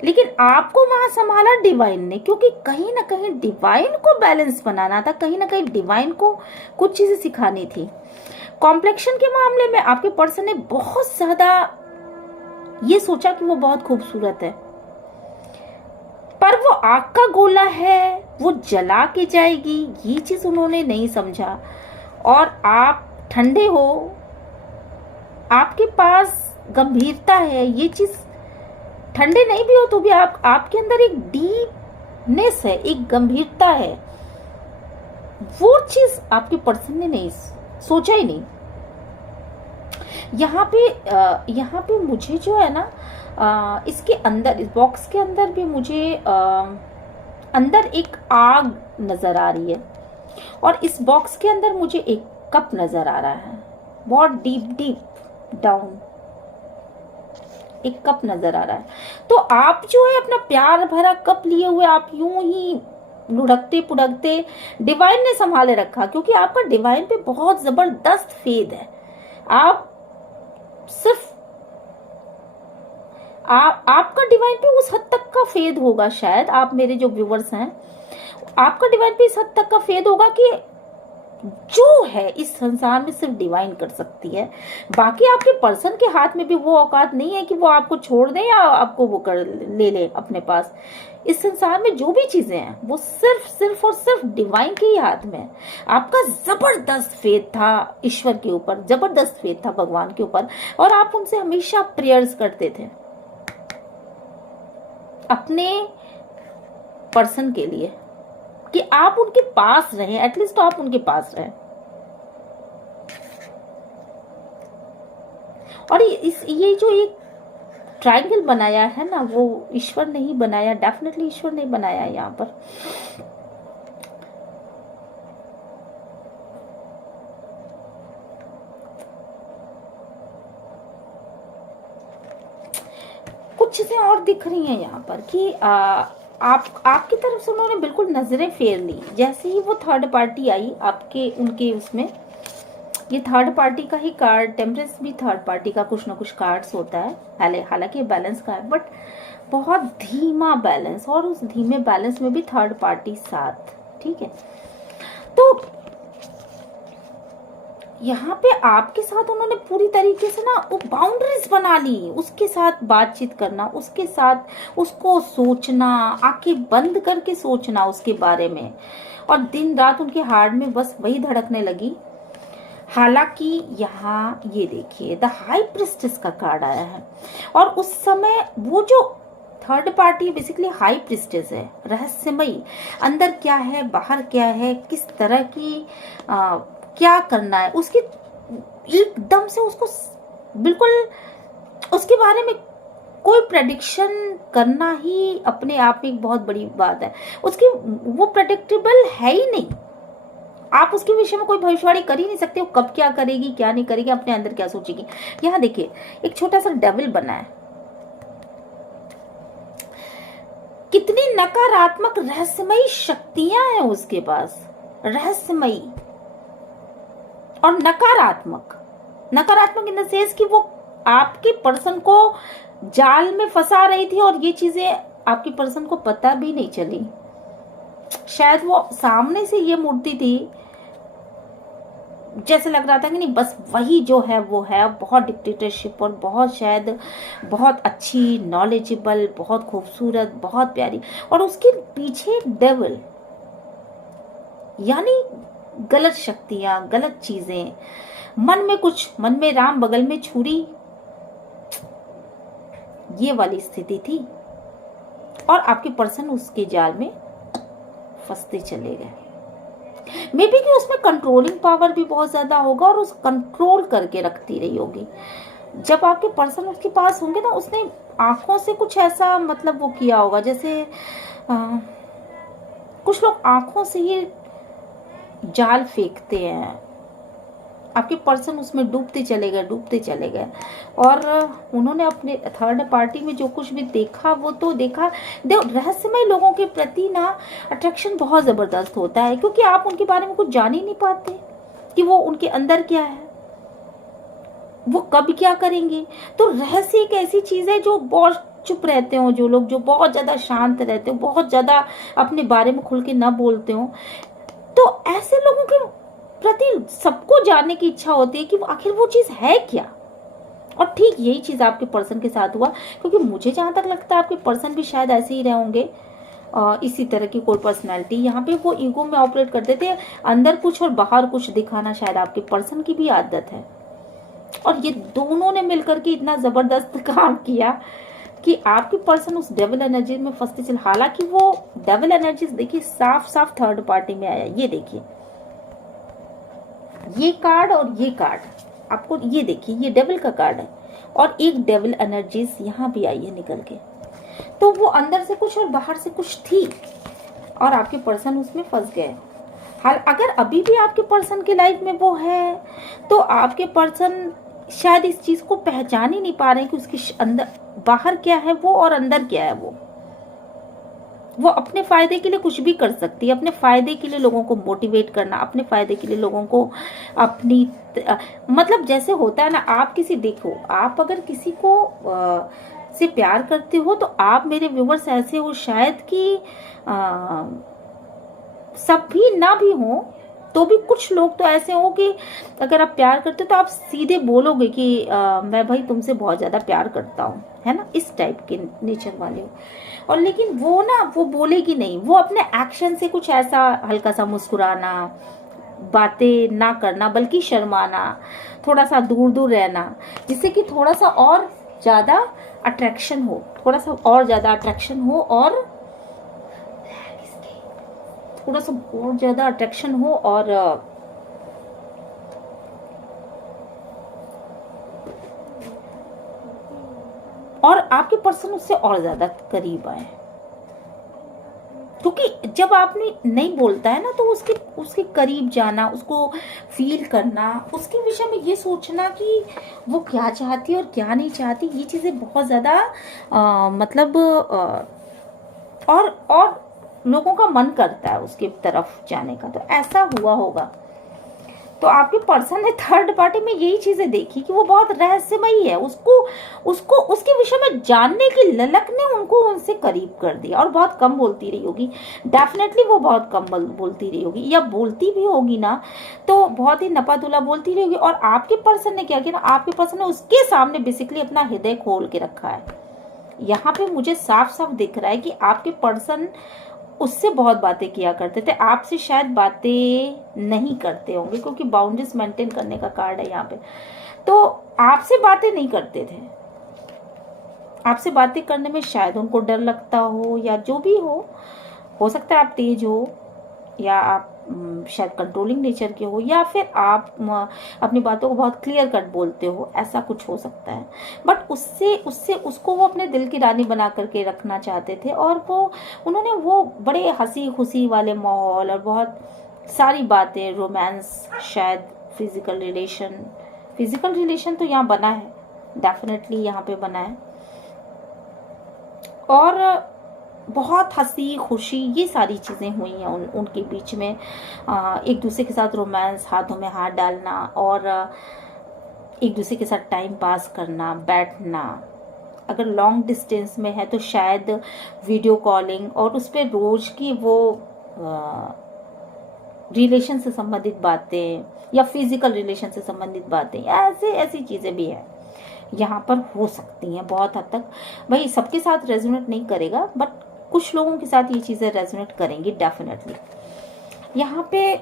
लेकिन आपको वहां संभाला डिवाइन ने, क्योंकि कहीं ना कहीं डिवाइन को बैलेंस बनाना था, कहीं ना कहीं डिवाइन को कुछ चीजें सिखानी थी। कॉम्प्लेक्शन के मामले में आपके पर्सन ने बहुत ज्यादा ये सोचा कि वो बहुत खूबसूरत है, पर वो आग का गोला है, वो जला के जाएगी, ये चीज उन्होंने नहीं समझा। और आप ठंडे हो, आपके पास गंभीरता है, ये चीज ठंडे नहीं भी हो तो भी आपके अंदर एक डीपनेस है, एक गंभीरता है। वो चीज आपके पर्सन ने नहीं सोचा ही नहीं। यहाँ पे मुझे जो है ना, इसके अंदर, इस बॉक्स के अंदर भी मुझे अंदर एक आग नजर आ रही है, और इस बॉक्स के अंदर मुझे एक कप नजर आ रहा है, बहुत डीप डाउन एक कप नजर आ रहा है। तो आप जो है अपना प्यार भरा कप लिए हुए आप यूं ही लुढ़कते पुढ़कते डिवाइन ने संभाले रखा, क्योंकि आपका डिवाइन पे बहुत जबरदस्त फेद है। आप सिर्फ आपका डिवाइन पे उस हद तक का फेद होगा, शायद आप मेरे जो व्यूवर्स हैं, आपका डिवाइन पे इस हद तक का फेद होगा कि जो है इस संसार में सिर्फ डिवाइन कर सकती है। बाकी आपके पर्सन के हाथ में भी वो औकात नहीं है कि वो आपको छोड़ दे या आपको वो कर ले अपने पास। इस संसार में जो भी चीजें हैं वो सिर्फ और सिर्फ डिवाइन के ही हाथ में है। आपका जबरदस्त फेथ था ईश्वर के ऊपर, जबरदस्त फेथ था भगवान के ऊपर, और आप उनसे हमेशा प्रेयर्स करते थे अपने पर्सन के लिए कि आप उनके पास रहें, एटलीस्ट आप उनके पास रहें। और ये जो एक ट्रायंगल बनाया है ना, वो ईश्वर ने ही बनाया, डेफिनेटली ईश्वर ने बनाया है यहाँ पर। कुछ चीजें और दिख रही हैं यहाँ पर कि आपकी तरफ से उन्होंने बिल्कुल नजरें फेर ली। जैसे ही वो थर्ड पार्टी आई आपके उनके उसमें, ये थर्ड पार्टी का ही कार्ड, टेम्परेंस भी थर्ड पार्टी का कुछ ना कुछ कार्ड्स होता है, हालांकि ये बैलेंस का है, बट बहुत धीमा बैलेंस, और उस धीमे बैलेंस में भी थर्ड पार्टी साथ। ठीक है, तो यहाँ पे आपके साथ उन्होंने पूरी तरीके से ना वो बाउंड्रीज बना ली, उसके साथ बातचीत करना, उसके साथ उसको सोचना, आंखें बंद करके सोचना उसके बारे में, और दिन रात उनके हार्ट में बस वही धड़कने लगी। हालांकि यहाँ ये देखिए द हाई प्रिस्टेस का कार्ड आया है, और उस समय वो जो third party basically high priestess है, रहस्यमयी, अंदर क्या है बाहर क्या है, किस तरह की क्या करना है, उसकी एकदम से उसको बिल्कुल उसके बारे में कोई प्रेडिक्शन करना ही अपने आप में एक बहुत बड़ी बात है। उसकी वो प्रेडिक्टेबल है ही नहीं, आप उसके विषय में कोई भविष्यवाणी कर ही नहीं सकते हो, कब क्या करेगी क्या नहीं करेगी, अपने अंदर क्या सोचेगी। यहाँ देखिए एक छोटा सा डेविल बना है, कितनी नकारात्मक रहस्यमयी शक्तियां हैं उसके पास, रहस्यमयी और नकारात्मक इन द सेंस कि वो आपके पर्सन को जाल में फंसा रही थी, और ये चीजें आपके पर्सन को पता भी नहीं चली। शायद वो सामने से ये मूर्ति थी, जैसे लग रहा था कि नहीं बस वही जो है वो है, बहुत डिक्टेटरशिप और बहुत शायद बहुत अच्छी, नॉलेजेबल, बहुत खूबसूरत, बहुत प्यारी, और उसके पीछे डेविल, यानी गलत शक्तियां, गलत चीजें, मन में राम बगल में छुरी, ये वाली स्थिति थी, और आपके पर्सन उसके जाल में फंसते चले गए। मे बी कि उसमें कंट्रोलिंग पावर भी बहुत ज्यादा होगा, और उस कंट्रोल करके रखती रही होगी। जब आपके पर्सन उसके पास होंगे ना, उसने आंखों से कुछ ऐसा मतलब वो किया होगा, जैसे कुछ लोग आंखों से ही जाल फेंकते हैं, आपके पर्सन उसमें डूबते चले गए, और उन्होंने अपने थर्ड पार्टी में जो कुछ भी देखा वो तो देखा। रहस्यमय लोगों के प्रति ना अट्रैक्शन बहुत जबरदस्त होता है, क्योंकि आप उनके बारे में कुछ जान ही नहीं पाते कि वो उनके अंदर क्या है, वो कब क्या करेंगे। तो रहस्य एक ऐसी चीज है जो बहुत चुप रहते हो, जो लोग जो बहुत ज्यादा शांत रहते हो, बहुत ज्यादा अपने बारे में खुल के ना बोलते हो, तो ऐसे लोगों के प्रति सबको जानने की इच्छा होती है कि आखिर वो चीज है क्या। और ठीक यही चीज आपके पर्सन के साथ हुआ, क्योंकि मुझे जहां तक लगता है आपके पर्सन भी शायद ऐसे ही रहे होंगे, इसी तरह की कोई पर्सनैलिटी। यहाँ पे वो ईगो में ऑपरेट करते थे, अंदर कुछ और बाहर कुछ दिखाना शायद आपके पर्सन की भी आदत है, और ये दोनों ने मिलकर के इतना जबरदस्त काम किया कि आपके पर्सन उस डेविल एनर्जी में फंसते चले। हालांकि वो डेविल एनर्जी देखिए साफ साफ थर्ड पार्टी में आया, ये देखिए ये कार्ड और ये कार्ड, आपको ये देखिए ये डेविल का कार्ड है, और एक डेविल एनर्जीज यहाँ भी आई है निकल के। तो वो अंदर से कुछ और बाहर से कुछ थी, और आपके पर्सन उसमें फंस गए। हाल अगर अभी भी आपके पर्सन के लाइफ में वो है, तो आपके पर्सन शायद इस चीज को पहचान ही नहीं पा रहे हैं कि उसके अंदर बाहर क्या है वो और अंदर क्या है वो। वो अपने फायदे के लिए कुछ भी कर सकती है, अपने फायदे के लिए लोगों को मोटिवेट करना, अपने फायदे के लिए लोगों को अपनी मतलब जैसे होता है ना, आप किसी देखो, आप अगर किसी को से प्यार करते हो तो आप मेरे व्यूवर्स ऐसे हो शायद कि सब भी ना भी हो तो भी कुछ लोग तो ऐसे हो कि अगर आप प्यार करते हो तो आप सीधे बोलोगे कि मैं भाई तुमसे बहुत ज़्यादा प्यार करता हूँ, है ना, इस टाइप के नेचर वाले हो। और लेकिन वो ना, वो बोलेगी नहीं, वो अपने एक्शन से कुछ ऐसा हल्का सा मुस्कुराना, बातें ना करना बल्कि शर्माना, थोड़ा सा दूर दूर रहना, जिससे कि थोड़ा सा और ज़्यादा अट्रैक्शन हो, थोड़ा सा और ज़्यादा अट्रैक्शन हो और थोड़ा सा और ज़्यादा अट्रैक्शन हो और आपके पर्सन उससे और ज़्यादा करीब आए। क्योंकि जब आपने नहीं बोलता है ना तो उसके उसके करीब जाना, उसको फील करना, उसके विषय में ये सोचना कि वो क्या चाहती है और क्या नहीं चाहती, ये चीज़ें बहुत ज़्यादा मतलब और लोगों का मन करता है उसकी तरफ जाने का। तो ऐसा हुआ होगा। तो आपके पर्सन ने थर्ड पार्टी में यही चीजें देखी कि वो बहुत रहस्यमयी है, उसको उसको उसके विषय में जानने की ललक ने उनको उनसे करीब कर दिया। और बहुत कम बोलती रही होगी, डेफिनेटली वो बहुत कम बोलती रही होगी, या बोलती भी होगी ना तो बहुत ही नपातुला बोलती रही होगी। और आपके पर्सन ने क्या किया ना, आपके पर्सन ने उसके सामने बेसिकली अपना हृदय खोल के रखा है। यहाँ पे मुझे साफ साफ दिख रहा है कि आपके पर्सन उससे बहुत बातें किया करते थे, आपसे शायद बातें नहीं करते होंगे क्योंकि बाउंड्रीज मेंटेन करने का कार्ड है यहाँ पे। तो आपसे बातें नहीं करते थे, आपसे बातें करने में शायद उनको डर लगता हो या जो भी हो सकता है आप तेज हो या आप शायद कंट्रोलिंग नेचर के हो, या फिर आप अपनी बातों को बहुत क्लियर कट बोलते हो, ऐसा कुछ हो सकता है। बट उससे उससे उसको वो अपने दिल की रानी बना करके रखना चाहते थे। और उन्होंने वो बड़े हंसी खुशी वाले माहौल और बहुत सारी बातें, रोमांस, शायद फिजिकल रिलेशन तो यहाँ बना है, डेफिनेटली यहाँ पे बना है। और बहुत हंसी खुशी ये सारी चीज़ें हुई हैं उनके बीच में। एक दूसरे के साथ रोमांस, हाथों में हाथ डालना और एक दूसरे के साथ टाइम पास करना, बैठना। अगर लॉन्ग डिस्टेंस में है तो शायद वीडियो कॉलिंग और उस पर रोज की वो रिलेशन से संबंधित बातें या फिजिकल रिलेशन से संबंधित बातें, ऐसी चीज़ें भी हैं यहाँ पर हो सकती हैं बहुत हद तक। भाई सबके साथ रेजोनेट नहीं करेगा, बट कुछ लोगों के साथ ये चीज़ें रेजोनेट करेंगी डेफिनेटली। यहाँ पे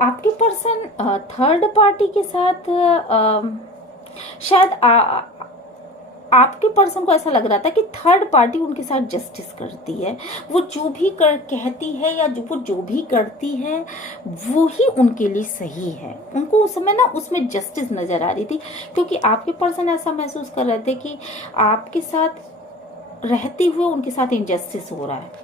आपके पर्सन थर्ड पार्टी के साथ शायद आपके पर्सन को ऐसा लग रहा था कि थर्ड पार्टी उनके साथ जस्टिस करती है। वो जो भी कहती है या वो जो भी करती है वो ही उनके लिए सही है। उनको उस समय ना उसमें जस्टिस नजर आ रही थी, क्योंकि आपके पर्सन ऐसा महसूस कर रहे थे कि आपके साथ रहते हुए उनके साथ इनजस्टिस हो रहा है।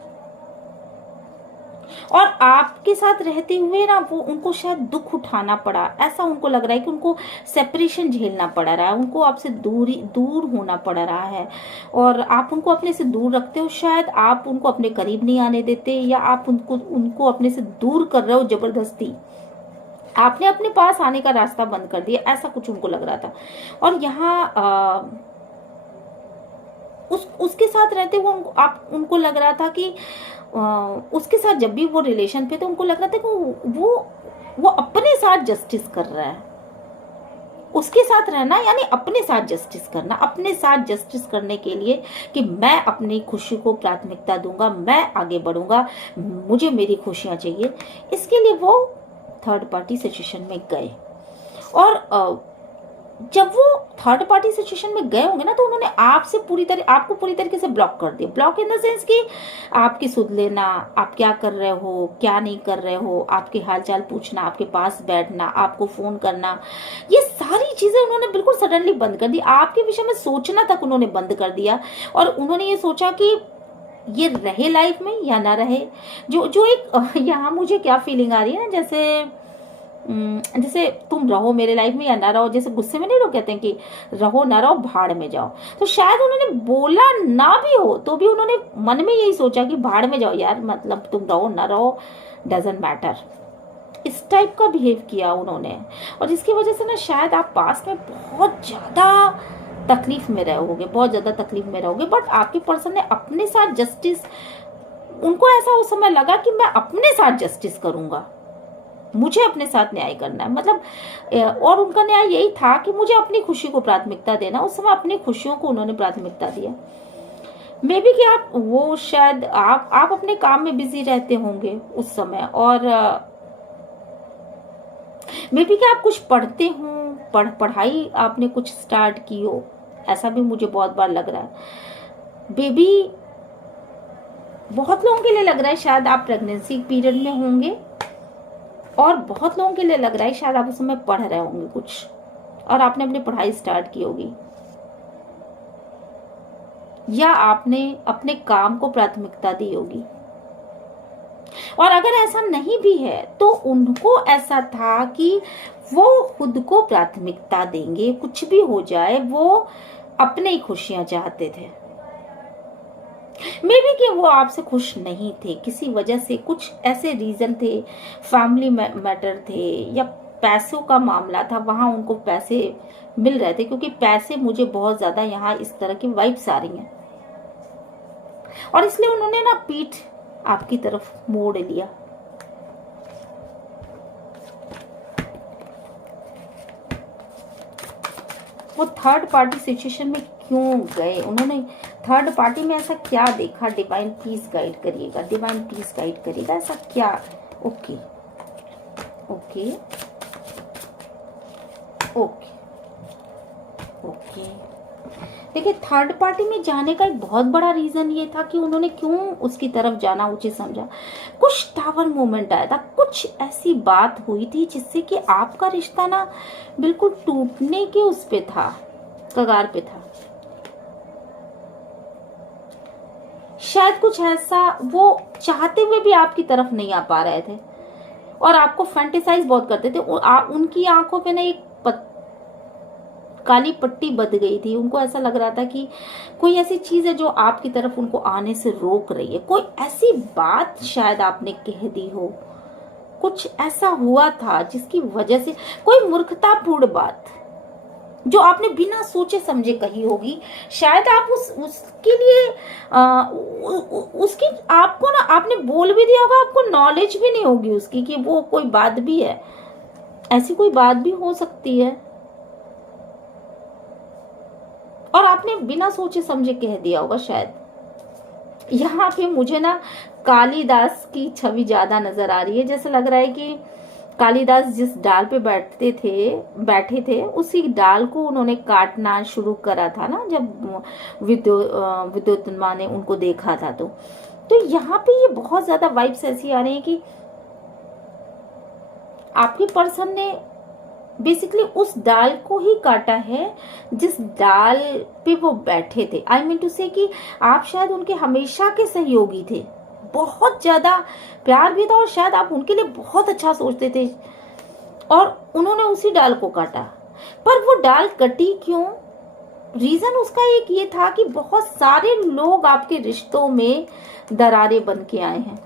और आपके साथ रहते हुए ना वो उनको शायद दुख उठाना पड़ा, ऐसा उनको लग रहा है कि उनको सेपरेशन झेलना पड़ रहा है, उनको आपसे दूर होना पड़ रहा है। और आप उनको अपने से दूर रखते हो, शायद आप उनको अपने करीब नहीं आने देते, या आप उनको अपने से दूर कर रहे हो जबरदस्ती, आपने अपने पास आने का रास्ता बंद कर दिया, ऐसा कुछ उनको लग रहा था। और यहाँ उसके साथ रहते हुए उनको लग रहा था कि उसके साथ जब भी वो रिलेशन पे, तो उनको लग रहा था कि वो अपने साथ जस्टिस कर रहा है। उसके साथ रहना यानी अपने साथ जस्टिस करना, अपने साथ जस्टिस करने के लिए कि मैं अपनी खुशी को प्राथमिकता दूंगा, मैं आगे बढ़ूंगा, मुझे मेरी खुशियां चाहिए, इसके लिए वो थर्ड पार्टी सिचुएशन में गए। और जब वो थर्ड पार्टी सिचुएशन में गए होंगे ना, तो उन्होंने आपको पूरी तरीके से ब्लॉक कर दिया। ब्लॉक इन द सेंस कि आपकी सुध लेना, आप क्या कर रहे हो, क्या नहीं कर रहे हो, आपके हालचाल पूछना, आपके पास बैठना, आपको फोन करना, ये सारी चीजें उन्होंने बिल्कुल सडनली बंद कर दी। आपके विषय में सोचना तक उन्होंने बंद कर दिया। और उन्होंने ये सोचा कि ये रहे लाइफ में या ना रहे। जो एक यहाँ मुझे क्या फीलिंग आ रही है ना, जैसे जैसे तुम रहो मेरे लाइफ में या ना रहो, जैसे गुस्से में नहीं लोग कहते हैं कि रहो ना रहो भाड़ में जाओ, तो शायद उन्होंने बोला ना भी हो तो भी उन्होंने मन में यही सोचा कि भाड़ में जाओ यार, मतलब तुम रहो ना रहो डजेंट मैटर, इस टाइप का बिहेव किया उन्होंने। और जिसकी वजह से ना शायद आप पास में बहुत ज्यादा तकलीफ में रहोगे, बहुत ज्यादा तकलीफ में रहोगे, बट आपके पर्सन ने अपने साथ जस्टिस, उनको ऐसा उस समय लगा कि मैं अपने साथ जस्टिस करूंगा, मुझे अपने साथ न्याय करना है, मतलब और उनका न्याय यही था कि मुझे अपनी खुशी को प्राथमिकता देना। उस समय अपनी खुशियों को उन्होंने प्राथमिकता दिया। मे बी कि आप वो शायद आप अपने काम में बिजी रहते होंगे उस समय, और मे बी कि आप कुछ पढ़ते हो, पढ़ाई आपने कुछ स्टार्ट की हो, ऐसा भी मुझे बहुत बार लग रहा है। बेबी बहुत लोगों के लिए लग रहा है शायद आप प्रेगनेंसी पीरियड में होंगे, और बहुत लोगों के लिए लग रहा है शायद आप उस समय पढ़ रहे होंगे कुछ, और आपने अपनी पढ़ाई स्टार्ट की होगी, या आपने अपने काम को प्राथमिकता दी होगी। और अगर ऐसा नहीं भी है तो उनको ऐसा था कि वो खुद को प्राथमिकता देंगे, कुछ भी हो जाए वो अपने ही खुशियां चाहते थे। मे बी कि वो आपसे खुश नहीं थे, किसी वजह से कुछ ऐसे रीजन थे, फैमिली मैटर थे, या पैसों का मामला था, वहां उनको पैसे मिल रहे थे, क्योंकि पैसे मुझे बहुत ज्यादा यहाँ इस तरह की वाइब्स आ रही हैं, और इसलिए उन्होंने ना पीठ आपकी तरफ मोड़ लिया। वो थर्ड पार्टी सिचुएशन में क्यों गए, उन्होंने थर्ड पार्टी में ऐसा क्या देखा? डिवाइन प्लीज गाइड करिएगा, डिवाइन प्लीज गाइड करिएगा, ऐसा क्या? Okay okay okay okay. देखिए, थर्ड पार्टी में जाने का एक बहुत बड़ा रीजन ये था कि उन्होंने क्यों उसकी तरफ जाना उचित समझा। कुछ टावर मोमेंट आया था, कुछ ऐसी बात हुई थी जिससे कि आपका रिश्ता ना बिल्कुल टूटने के उस पे था, कगार पे था। शायद कुछ ऐसा वो चाहते हुए भी आपकी तरफ नहीं आ पा रहे थे, और आपको फैंटेसाइज बहुत करते थे। उनकी आंखों पे ना एक काली पट्टी बंध गई थी, उनको ऐसा लग रहा था कि कोई ऐसी चीज है जो आपकी तरफ उनको आने से रोक रही है, कोई ऐसी बात शायद आपने कह दी हो, कुछ ऐसा हुआ था जिसकी वजह से, कोई मूर्खतापूर्ण बात जो आपने बिना सोचे समझे कही होगी, शायद आप उसके लिए उसकी आपको ना, आपने बोल भी दिया होगा, आपको नॉलेज भी नहीं होगी उसकी कि वो कोई बात भी है, ऐसी कोई बात भी हो सकती है, और आपने बिना सोचे समझे कह दिया होगा शायद। यहाँ पे मुझे ना कालिदास की छवि ज्यादा नजर आ रही है, जैसे लग रहा है कि कालिदास जिस डाल पे बैठे थे उसी डाल को उन्होंने काटना शुरू करा था ना, जब विद्युतमा ने उनको देखा था। तो यहाँ पे ये बहुत ज्यादा वाइब्स ऐसी आ रही है कि आपके पर्सन ने बेसिकली उस डाल को ही काटा है जिस डाल पे वो बैठे थे। आई मीन टू से कि आप शायद उनके हमेशा के सहयोगी थे, बहुत ज्यादा प्यार भी था, और शायद आप उनके लिए बहुत अच्छा सोचते थे, और उन्होंने उसी डाल को काटा। पर वो डाल कटी क्यों? रीजन उसका एक ये था कि बहुत सारे लोग आपके रिश्तों में दरारें बन के आए हैं,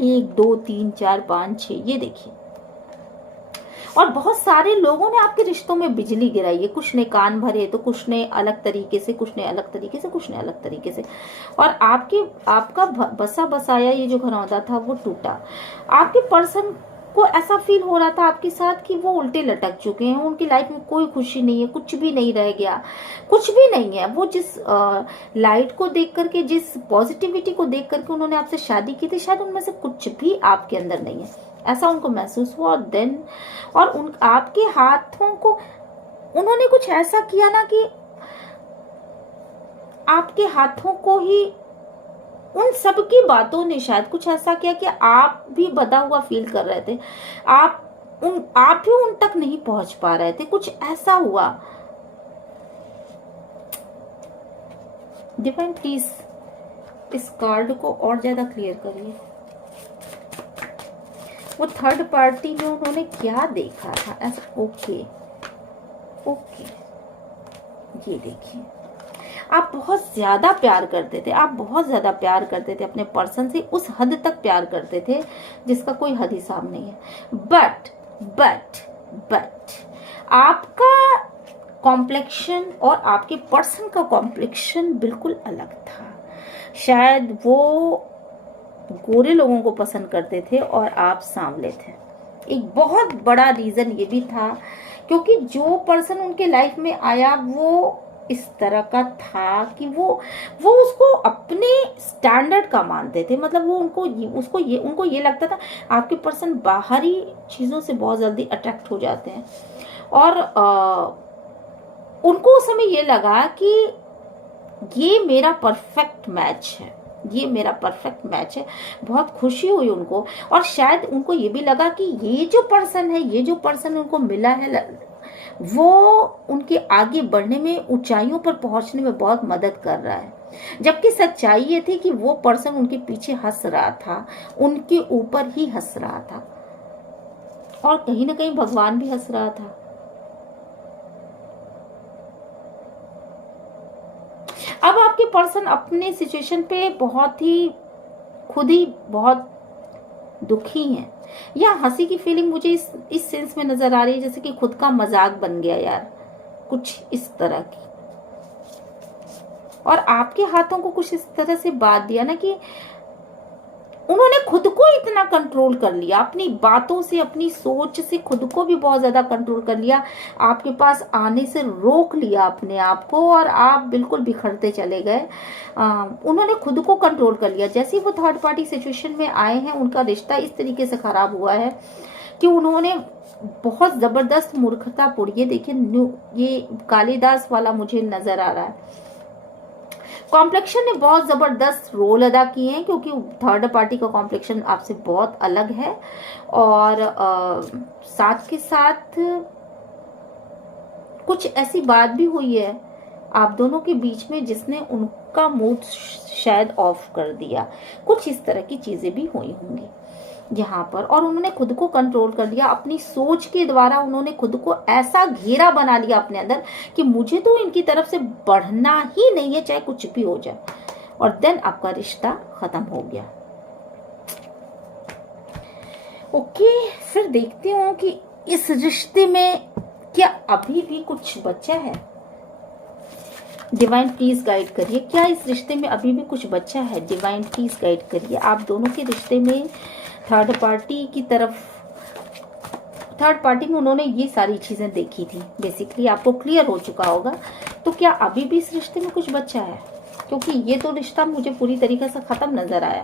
1 2 3 4 5 6, ये देखिए, और बहुत सारे लोगों ने आपके रिश्तों में बिजली गिराई है। कुछ ने कान भरे तो कुछ ने अलग तरीके से, कुछ ने अलग तरीके से, कुछ ने अलग तरीके से, और आपका बसा बसाया ये जो घरौंदा था वो टूटा। आपके पर्सन को ऐसा फील हो रहा था आपके साथ कि वो उल्टे लटक चुके हैं, उनकी लाइफ में कोई खुशी नहीं है, कुछ भी नहीं रह गया, कुछ भी नहीं है। वो जिस लाइट को देख करके, जिस पॉजिटिविटी को देख करके उन्होंने आपसे शादी की थी, शायद उनमें से कुछ भी आपके अंदर नहीं है, ऐसा उनको महसूस हुआ। और आपके हाथों को उन्होंने कुछ ऐसा किया ना कि आपके हाथों को ही, उन सब की बातों ने शायद कुछ ऐसा किया कि आप भी बदा हुआ फील कर रहे थे, आप भी उन तक नहीं पहुंच पा रहे थे, कुछ ऐसा हुआ। डिवाइन प्लीज इस कार्ड को और ज्यादा क्लियर करिए। वो थर्ड पार्टी में उन्होंने क्या देखा था ऐसा। ओके ओके, ये देखिए, आप बहुत ज़्यादा प्यार करते थे, आप बहुत ज़्यादा प्यार करते थे अपने पर्सन से, उस हद तक प्यार करते थे जिसका कोई हद हिसाब नहीं है। बट आपका कॉम्प्लेक्शन और आपके पर्सन का कॉम्प्लेक्शन बिल्कुल अलग था। शायद वो गोरे लोगों को पसंद करते थे और आप सांवले थे। एक बहुत बड़ा रीज़न ये भी था क्योंकि जो पर्सन उनके लाइफ में आया वो इस तरह का था कि वो उसको अपने स्टैंडर्ड का मानते थे। मतलब वो उनको ये लगता था आपके पर्सन बाहरी चीज़ों से बहुत जल्दी अट्रैक्ट हो जाते हैं और उनको उस समय ये लगा कि ये मेरा परफेक्ट मैच है, ये मेरा परफेक्ट मैच है। बहुत खुशी हुई उनको और शायद उनको ये भी लगा कि ये जो पर्सन उनको मिला है वो उनके आगे बढ़ने में, ऊंचाइयों पर पहुंचने में बहुत मदद कर रहा है। जबकि सच्चाई ये थी कि वो पर्सन उनके पीछे हंस रहा था, उनके ऊपर ही हंस रहा था और कहीं ना कहीं भगवान भी हंस रहा था। अब आपके पर्सन अपने सिचुएशन पे खुद ही बहुत दुखी हैं। या हंसी की फीलिंग मुझे इस सेंस में नजर आ रही है जैसे कि खुद का मजाक बन गया यार, कुछ इस तरह की। और आपके हाथों को कुछ इस तरह से बात दिया ना कि उन्होंने खुद को इतना कंट्रोल कर लिया, अपनी बातों से, अपनी सोच से खुद को भी बहुत ज्यादा कंट्रोल कर लिया, आपके पास आने से रोक लिया अपने आप को और आप बिल्कुल बिखरते चले गए। उन्होंने खुद को कंट्रोल कर लिया। जैसे ही वो थर्ड पार्टी सिचुएशन में आए हैं उनका रिश्ता इस तरीके से खराब हुआ है कि उन्होंने बहुत जबरदस्त मूर्खतापूर्ण, ये देखिए ये कालिदास वाला मुझे नजर आ रहा है। कॉम्प्लेक्शन ने बहुत जबरदस्त रोल अदा किए हैं क्योंकि थर्ड पार्टी का कॉम्प्लेक्शन आपसे बहुत अलग है और साथ के साथ कुछ ऐसी बात भी हुई है आप दोनों के बीच में जिसने उनका मूड शायद ऑफ कर दिया। कुछ इस तरह की चीजें भी हुई होंगी यहाँ पर और उन्होंने खुद को कंट्रोल कर लिया। अपनी सोच के द्वारा उन्होंने खुद को ऐसा घेरा बना लिया अपने अंदर कि मुझे तो इनकी तरफ से बढ़ना ही नहीं है चाहे कुछ भी हो जाए। और देन आपका रिश्ता खत्म हो गया। ओके, फिर देखती हूँ कि इस रिश्ते में क्या अभी भी कुछ बचा है। डिवाइन प्लीज गाइड करिए, क्या इस रिश्ते में अभी भी कुछ बचा है। डिवाइन प्लीज गाइड करिए। आप दोनों के रिश्ते में थर्ड पार्टी में उन्होंने ये सारी चीजें देखी थी, बेसिकली आपको क्लियर हो चुका होगा। तो क्या अभी भी इस रिश्ते में कुछ बचा है, क्योंकि ये तो रिश्ता मुझे पूरी तरीके से खत्म नजर आया।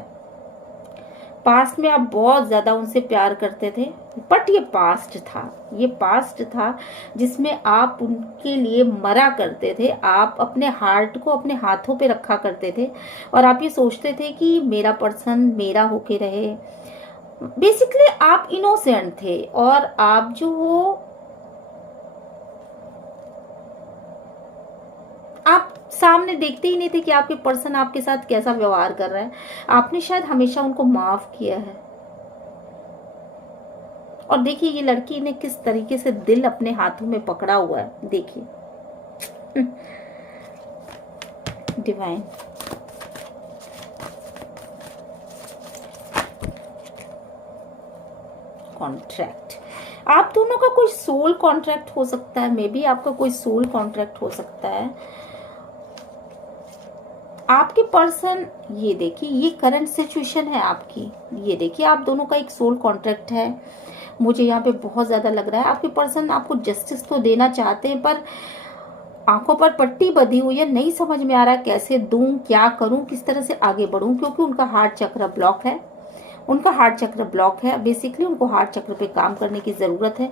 पास्ट में आप बहुत ज्यादा उनसे प्यार करते थे बट ये पास्ट था जिसमें आप उनके लिए मरा करते थे। आप अपने हार्ट को अपने हाथों पे रखा करते थे और आप ये सोचते थे कि मेरा पर्सन मेरा होके रहे। बेसिकली आप इनोसेंट थे और आप जो हो आप सामने देखते ही नहीं थे कि आपके पर्सन आपके साथ कैसा व्यवहार कर रहा है। आपने शायद हमेशा उनको माफ किया है। और देखिए ये लड़की ने किस तरीके से दिल अपने हाथों में पकड़ा हुआ है, देखिए। डिवाइन कॉन्ट्रैक्ट, आप दोनों का कोई सोल कॉन्ट्रैक्ट हो सकता है। मे बी आपका कोई सोल कॉन्ट्रैक्ट हो सकता है। आपके पर्सन, ये देखिए ये करंट सिचुएशन है आपकी, ये देखिए आप दोनों का एक सोल कॉन्ट्रैक्ट है। मुझे यहाँ पे बहुत ज्यादा लग रहा है आपके पर्सन आपको जस्टिस तो देना चाहते हैं पर आंखों पर पट्टी बंधी हुई है। नहीं समझ में आ रहा है कैसे दूं, क्या करूं, किस तरह से आगे बढ़ूं, क्योंकि उनका हार्ट चक्र ब्लॉक है। बेसिकली उनको हार्ट चक्र पे काम करने की जरूरत है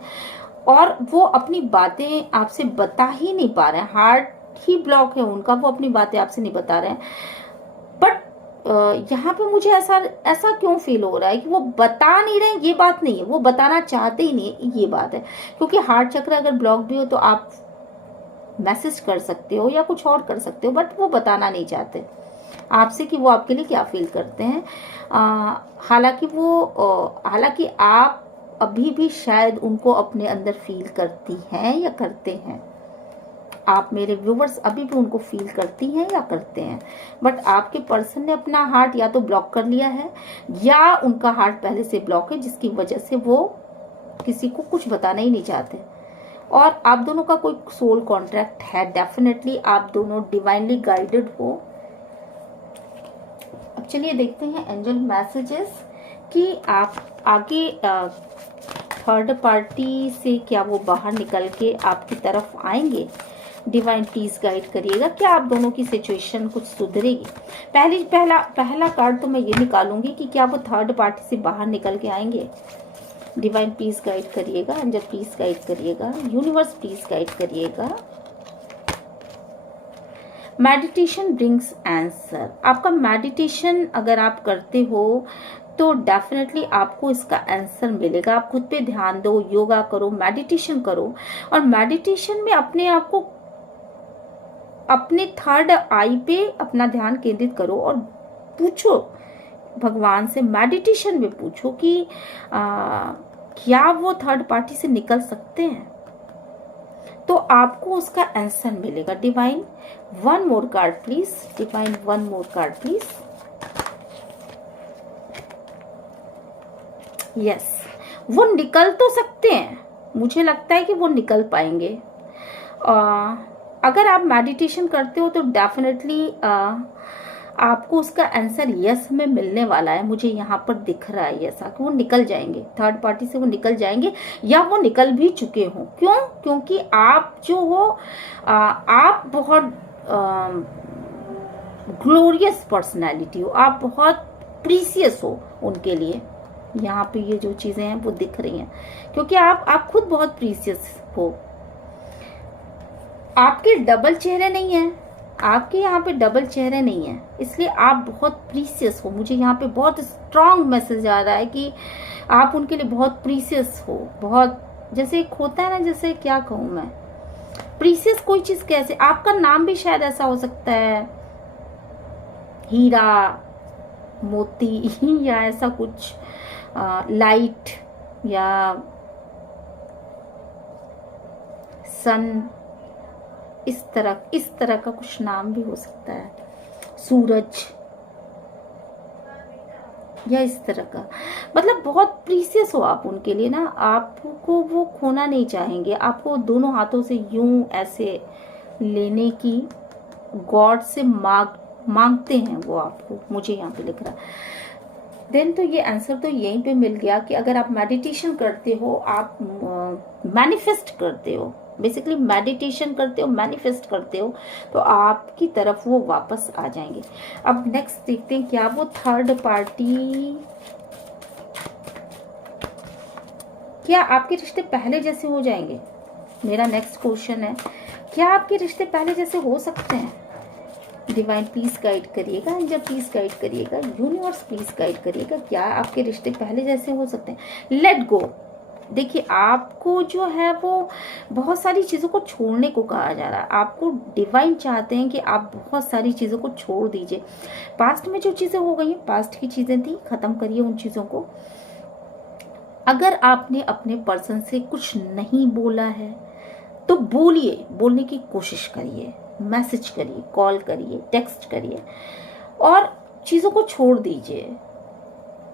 और वो अपनी बातें आपसे बता ही नहीं पा रहे हैं। हार्ट ही ब्लॉक है उनका, वो अपनी बातें आपसे नहीं बता रहे हैं। बट यहाँ पे मुझे ऐसा क्यों फील हो रहा है कि वो बता नहीं रहे हैं। ये बात नहीं है, वो बताना चाहते ही नहीं, ये बात है। क्योंकि हार्ट चक्र अगर ब्लॉक भी हो तो आप मैसेज कर सकते हो या कुछ और कर सकते हो, बट वो बताना नहीं चाहते। आपसे कि वो आपके लिए क्या फील करते हैं। हालांकि आप अभी भी शायद उनको अपने अंदर फील करती हैं या करते हैं। आप मेरे व्यूवर्स अभी भी उनको फील करती हैं या करते हैं, बट आपके पर्सन ने अपना हार्ट या तो ब्लॉक कर लिया है या उनका हार्ट पहले से ब्लॉक है, जिसकी वजह से वो किसी को कुछ बताना ही नहीं चाहते। और आप दोनों का कोई सोल कॉन्ट्रैक्ट है, डेफिनेटली आप दोनों डिवाइनली गाइडेड हो। अब चलिए देखते हैं एंजल मैसेजेस कि आप आगे थर्ड पार्टी से क्या वो बाहर निकल के आपकी तरफ आएंगे। डिवाइन प्लीज गाइड करिएगा, क्या आप दोनों की सिचुएशन कुछ सुधरेगी। पहला कार्ड तो मैं ये निकालूंगी कि क्या वो थर्ड पार्टी से बाहर निकल के आएंगे। डिवाइन प्लीज गाइड करिएगा, एंजल प्लीज गाइड करिएगा, यूनिवर्स प्लीज गाइड करिएगा। Meditation brings answer. आपका मेडिटेशन अगर आप करते हो तो डेफिनेटली आपको इसका आंसर मिलेगा। आप खुद पे ध्यान दो, योगा करो, मेडिटेशन करो, और मेडिटेशन में अपने आप को अपने थर्ड आई पे अपना ध्यान केंद्रित करो और पूछो भगवान से, मेडिटेशन में पूछो कि क्या वो थर्ड पार्टी से निकल सकते हैं, तो आपको उसका आंसर मिलेगा। Divine one more card please, divine one more card please. Yes, वो निकल तो सकते हैं, मुझे लगता है कि वो निकल पाएंगे। अगर आप मेडिटेशन करते हो तो डेफिनेटली आपको उसका आंसर यस में मिलने वाला है। मुझे यहाँ पर दिख रहा है ऐसा कि वो निकल जाएंगे, थर्ड पार्टी से वो निकल जाएंगे या वो निकल भी चुके हों। क्यों? क्योंकि आप जो हो आप बहुत ग्लोरियस पर्सनैलिटी हो, आप बहुत प्रीसियस हो उनके लिए। यहाँ पे ये जो चीजें हैं वो दिख रही हैं, क्योंकि आप खुद बहुत प्रीसियस हो। आपके डबल चेहरे नहीं है, आपके यहाँ पे डबल चेहरे नहीं है, इसलिए आप बहुत प्रीसियस हो। मुझे यहाँ पे बहुत स्ट्रांग मैसेज आ रहा है कि आप उनके लिए बहुत प्रीसियस हो। बहुत जैसे एक होता है ना, जैसे क्या कहूँ मैं, प्रीसियस कोई चीज कैसे, आपका नाम भी शायद ऐसा हो सकता है, हीरा, मोती या ऐसा कुछ, लाइट या सन, इस तरह का कुछ नाम भी हो सकता है, सूरज या इस तरह का। मतलब बहुत प्रीसियस हो आप उनके लिए ना, आपको वो खोना नहीं चाहेंगे, आपको दोनों हाथों से यूं ऐसे लेने की गॉड से मांगते हैं वो आपको, मुझे यहाँ पे लिख रहा। देन तो ये आंसर तो यहीं पे मिल गया कि अगर आप मेडिटेशन करते हो, आप मैनिफेस्ट करते हो, बेसिकली मेडिटेशन करते हो, मैनिफेस्ट करते हो, तो आपकी तरफ वो वापस आ जाएंगे। अब नेक्स्ट देखते हैं क्या वो थर्ड पार्टी, क्या आपके रिश्ते पहले जैसे हो जाएंगे। मेरा नेक्स्ट क्वेश्चन है, क्या आपके रिश्ते पहले जैसे हो सकते हैं। डिवाइन प्लीज गाइड करिएगा, एंजल प्लीज गाइड करिएगा, यूनिवर्स प्लीज गाइड करिएगा, क्या आपके रिश्ते पहले जैसे हो सकते हैं। Let go. देखिए, आपको जो है वो बहुत सारी चीज़ों को छोड़ने को कहा जा रहा है। आपको डिवाइन चाहते हैं कि आप बहुत सारी चीज़ों को छोड़ दीजिए। पास्ट में जो चीज़ें हो गई हैं, पास्ट की चीज़ें थी, ख़त्म करिए उन चीज़ों को। अगर आपने अपने पर्सन से कुछ नहीं बोला है तो बोलिए, बोलने की कोशिश करिए, मैसेज करिए, कॉल करिए, टेक्स्ट करिए और चीज़ों को छोड़ दीजिए।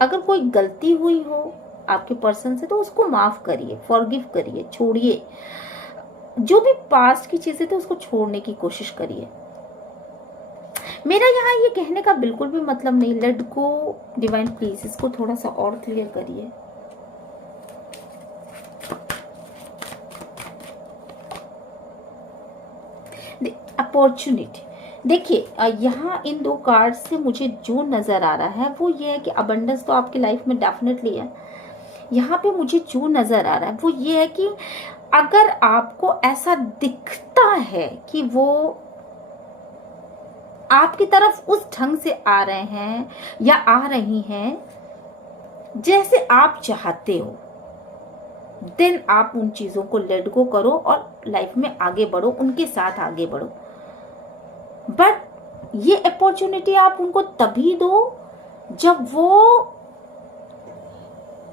अगर कोई गलती हुई हो आपके पर्सन से तो उसको माफ करिए, फॉरगिव करिए, छोड़िए। जो भी पास्ट की चीजें थे उसको छोड़ने की कोशिश करिए। मेरा यहाँ ये कहने का बिल्कुल भी मतलब नहीं, लेट गो। डिवाइन प्लीज इसको थोड़ा सा और क्लियर करिए। अपॉर्चुनिटी, देखिए यहाँ इन दो कार्ड से मुझे जो नजर आ रहा है वो ये है कि अबंडेंस तो आपकी लाइफ में डेफिनेटली है। यहाँ पे मुझे जो नजर आ रहा है वो ये है कि अगर आपको ऐसा दिखता है कि वो आपकी तरफ उस ढंग से आ रहे हैं या आ रही हैं जैसे आप चाहते हो, देन आप उन चीजों को लेट गो करो और लाइफ में आगे बढ़ो, उनके साथ आगे बढ़ो। बट ये अपॉर्चुनिटी आप उनको तभी दो जब वो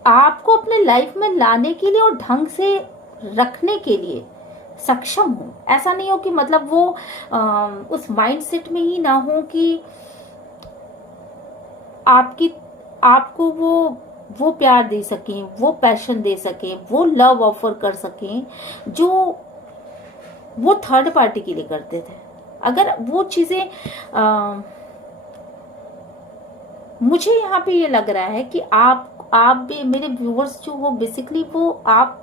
आपको अपने लाइफ में लाने के लिए और ढंग से रखने के लिए सक्षम हो। ऐसा नहीं हो कि मतलब वो उस माइंडसेट में ही ना हो कि आपको वो प्यार दे सकें, वो पैशन दे सकें, वो लव ऑफर कर सकें जो वो थर्ड पार्टी के लिए करते थे। अगर वो चीजें मुझे यहाँ पे ये लग रहा है कि आप भी मेरे व्यूअर्स जो वो बेसिकली वो आप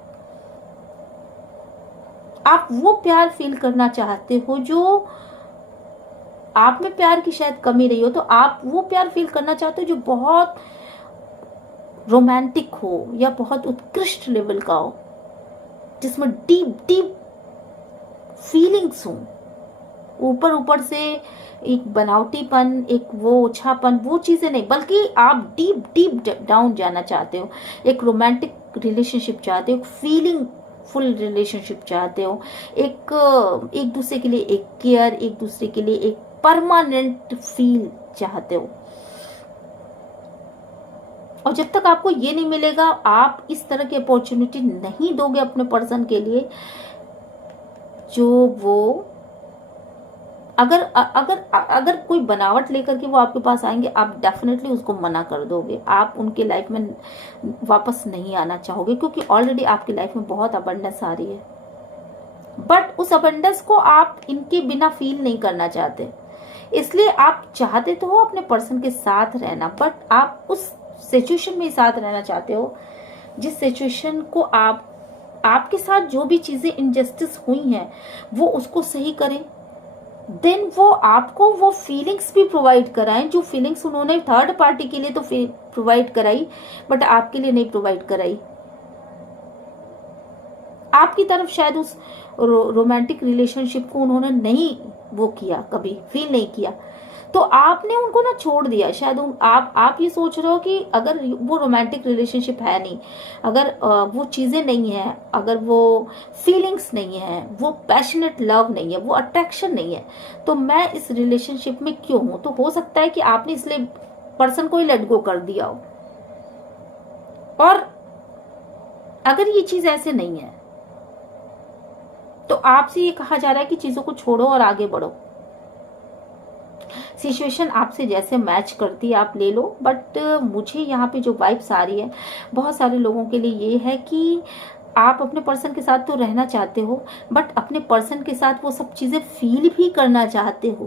वो प्यार फील करना चाहते हो जो आप में प्यार की शायद कमी रही हो, तो आप वो प्यार फील करना चाहते हो जो बहुत रोमांटिक हो या बहुत उत्कृष्ट लेवल का हो, जिसमें डीप डीप फीलिंग्स हो। ऊपर ऊपर से एक बनावटीपन, एक वो ओछापन, वो चीजें नहीं, बल्कि आप डीप डीप डाउन जाना चाहते हो। एक रोमांटिक रिलेशनशिप चाहते हो, एक फीलिंग फुल रिलेशनशिप चाहते हो, एक दूसरे के लिए एक केयर, एक दूसरे के लिए एक परमानेंट फील चाहते हो। और जब तक आपको ये नहीं मिलेगा, आप इस तरह की अपॉर्चुनिटी नहीं दोगे अपने पर्सन के लिए जो वो अगर कोई बनावट लेकर के वो आपके पास आएंगे, आप डेफिनेटली उसको मना कर दोगे। आप उनके लाइफ में वापस नहीं आना चाहोगे, क्योंकि ऑलरेडी आपकी लाइफ में बहुत अबंडेंस आ रही है। बट उस अबंडेंस को आप इनके बिना फील नहीं करना चाहते, इसलिए आप चाहते तो हो अपने पर्सन के साथ रहना, बट आप उस सिचुएशन में साथ रहना चाहते हो जिस सिचुएशन को आपके साथ जो भी चीजें इनजस्टिस हुई हैं वो उसको सही करें। देन वो आपको वो फीलिंग्स भी प्रोवाइड कराएं जो फीलिंग्स उन्होंने थर्ड पार्टी के लिए तो प्रोवाइड कराई, बट आपके लिए नहीं प्रोवाइड कराई। आपकी तरफ शायद उस रोमांटिक रिलेशनशिप को उन्होंने नहीं वो किया, कभी फील नहीं किया, तो आपने उनको ना छोड़ दिया। शायद आप ये सोच रहे हो कि अगर वो रोमांटिक रिलेशनशिप है नहीं, अगर वो चीजें नहीं है, अगर वो फीलिंग्स नहीं है, वो पैशनेट लव नहीं है, वो अट्रैक्शन नहीं है, तो मैं इस रिलेशनशिप में क्यों हूं। तो हो सकता है कि आपने इसलिए पर्सन को ही लेट गो कर दिया हो। और अगर ये चीज ऐसे नहीं है तो आपसे ये कहा जा रहा है कि चीजों को छोड़ो और आगे बढ़ो। सिचुएशन आपसे जैसे मैच करती है आप ले लो, बट मुझे यहाँ पे जो वाइब्स आ रही है बहुत सारे लोगों के लिए ये है कि आप अपने पर्सन के साथ तो रहना चाहते हो, बट अपने पर्सन के साथ वो सब चीजें फील भी करना चाहते हो,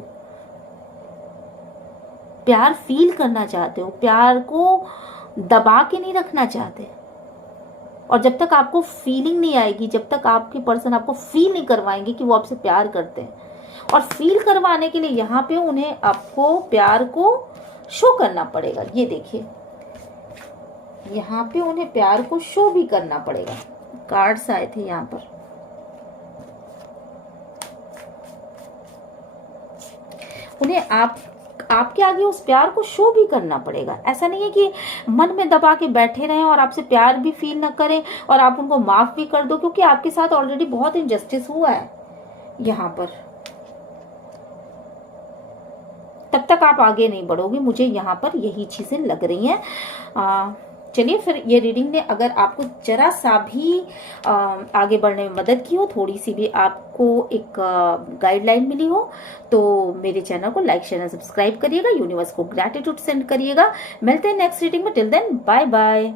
प्यार फील करना चाहते हो, प्यार को दबा के नहीं रखना चाहते। और जब तक आपको फीलिंग नहीं आएगी, जब तक आपके पर्सन आपको फील नहीं करवाएंगे कि वो आपसे प्यार करते हैं, और फील करवाने के लिए यहाँ पे उन्हें आपको प्यार को शो करना पड़ेगा। ये देखिए, यहाँ पे उन्हें प्यार को शो भी करना पड़ेगा। कार्ड्स आए थे यहाँ पर, उन्हें आपके आगे उस प्यार को शो भी करना पड़ेगा। ऐसा नहीं है कि मन में दबा के बैठे रहें और आपसे प्यार भी फील ना करें और आप उनको माफ भी कर दो, क्योंकि आपके साथ ऑलरेडी बहुत इनजस्टिस हुआ है यहाँ पर। तब तक आप आगे नहीं बढ़ोगे, मुझे यहाँ पर यही चीजें लग रही हैं। चलिए फिर, ये रीडिंग ने अगर आपको जरा सा भी आगे बढ़ने में मदद की हो, थोड़ी सी भी आपको एक गाइडलाइन मिली हो, तो मेरे चैनल को लाइक शेयर सब्सक्राइब करिएगा, यूनिवर्स को ग्रैटिट्यूड सेंड करिएगा। मिलते हैं नेक्स्ट रीडिंग में। Till then bye bye.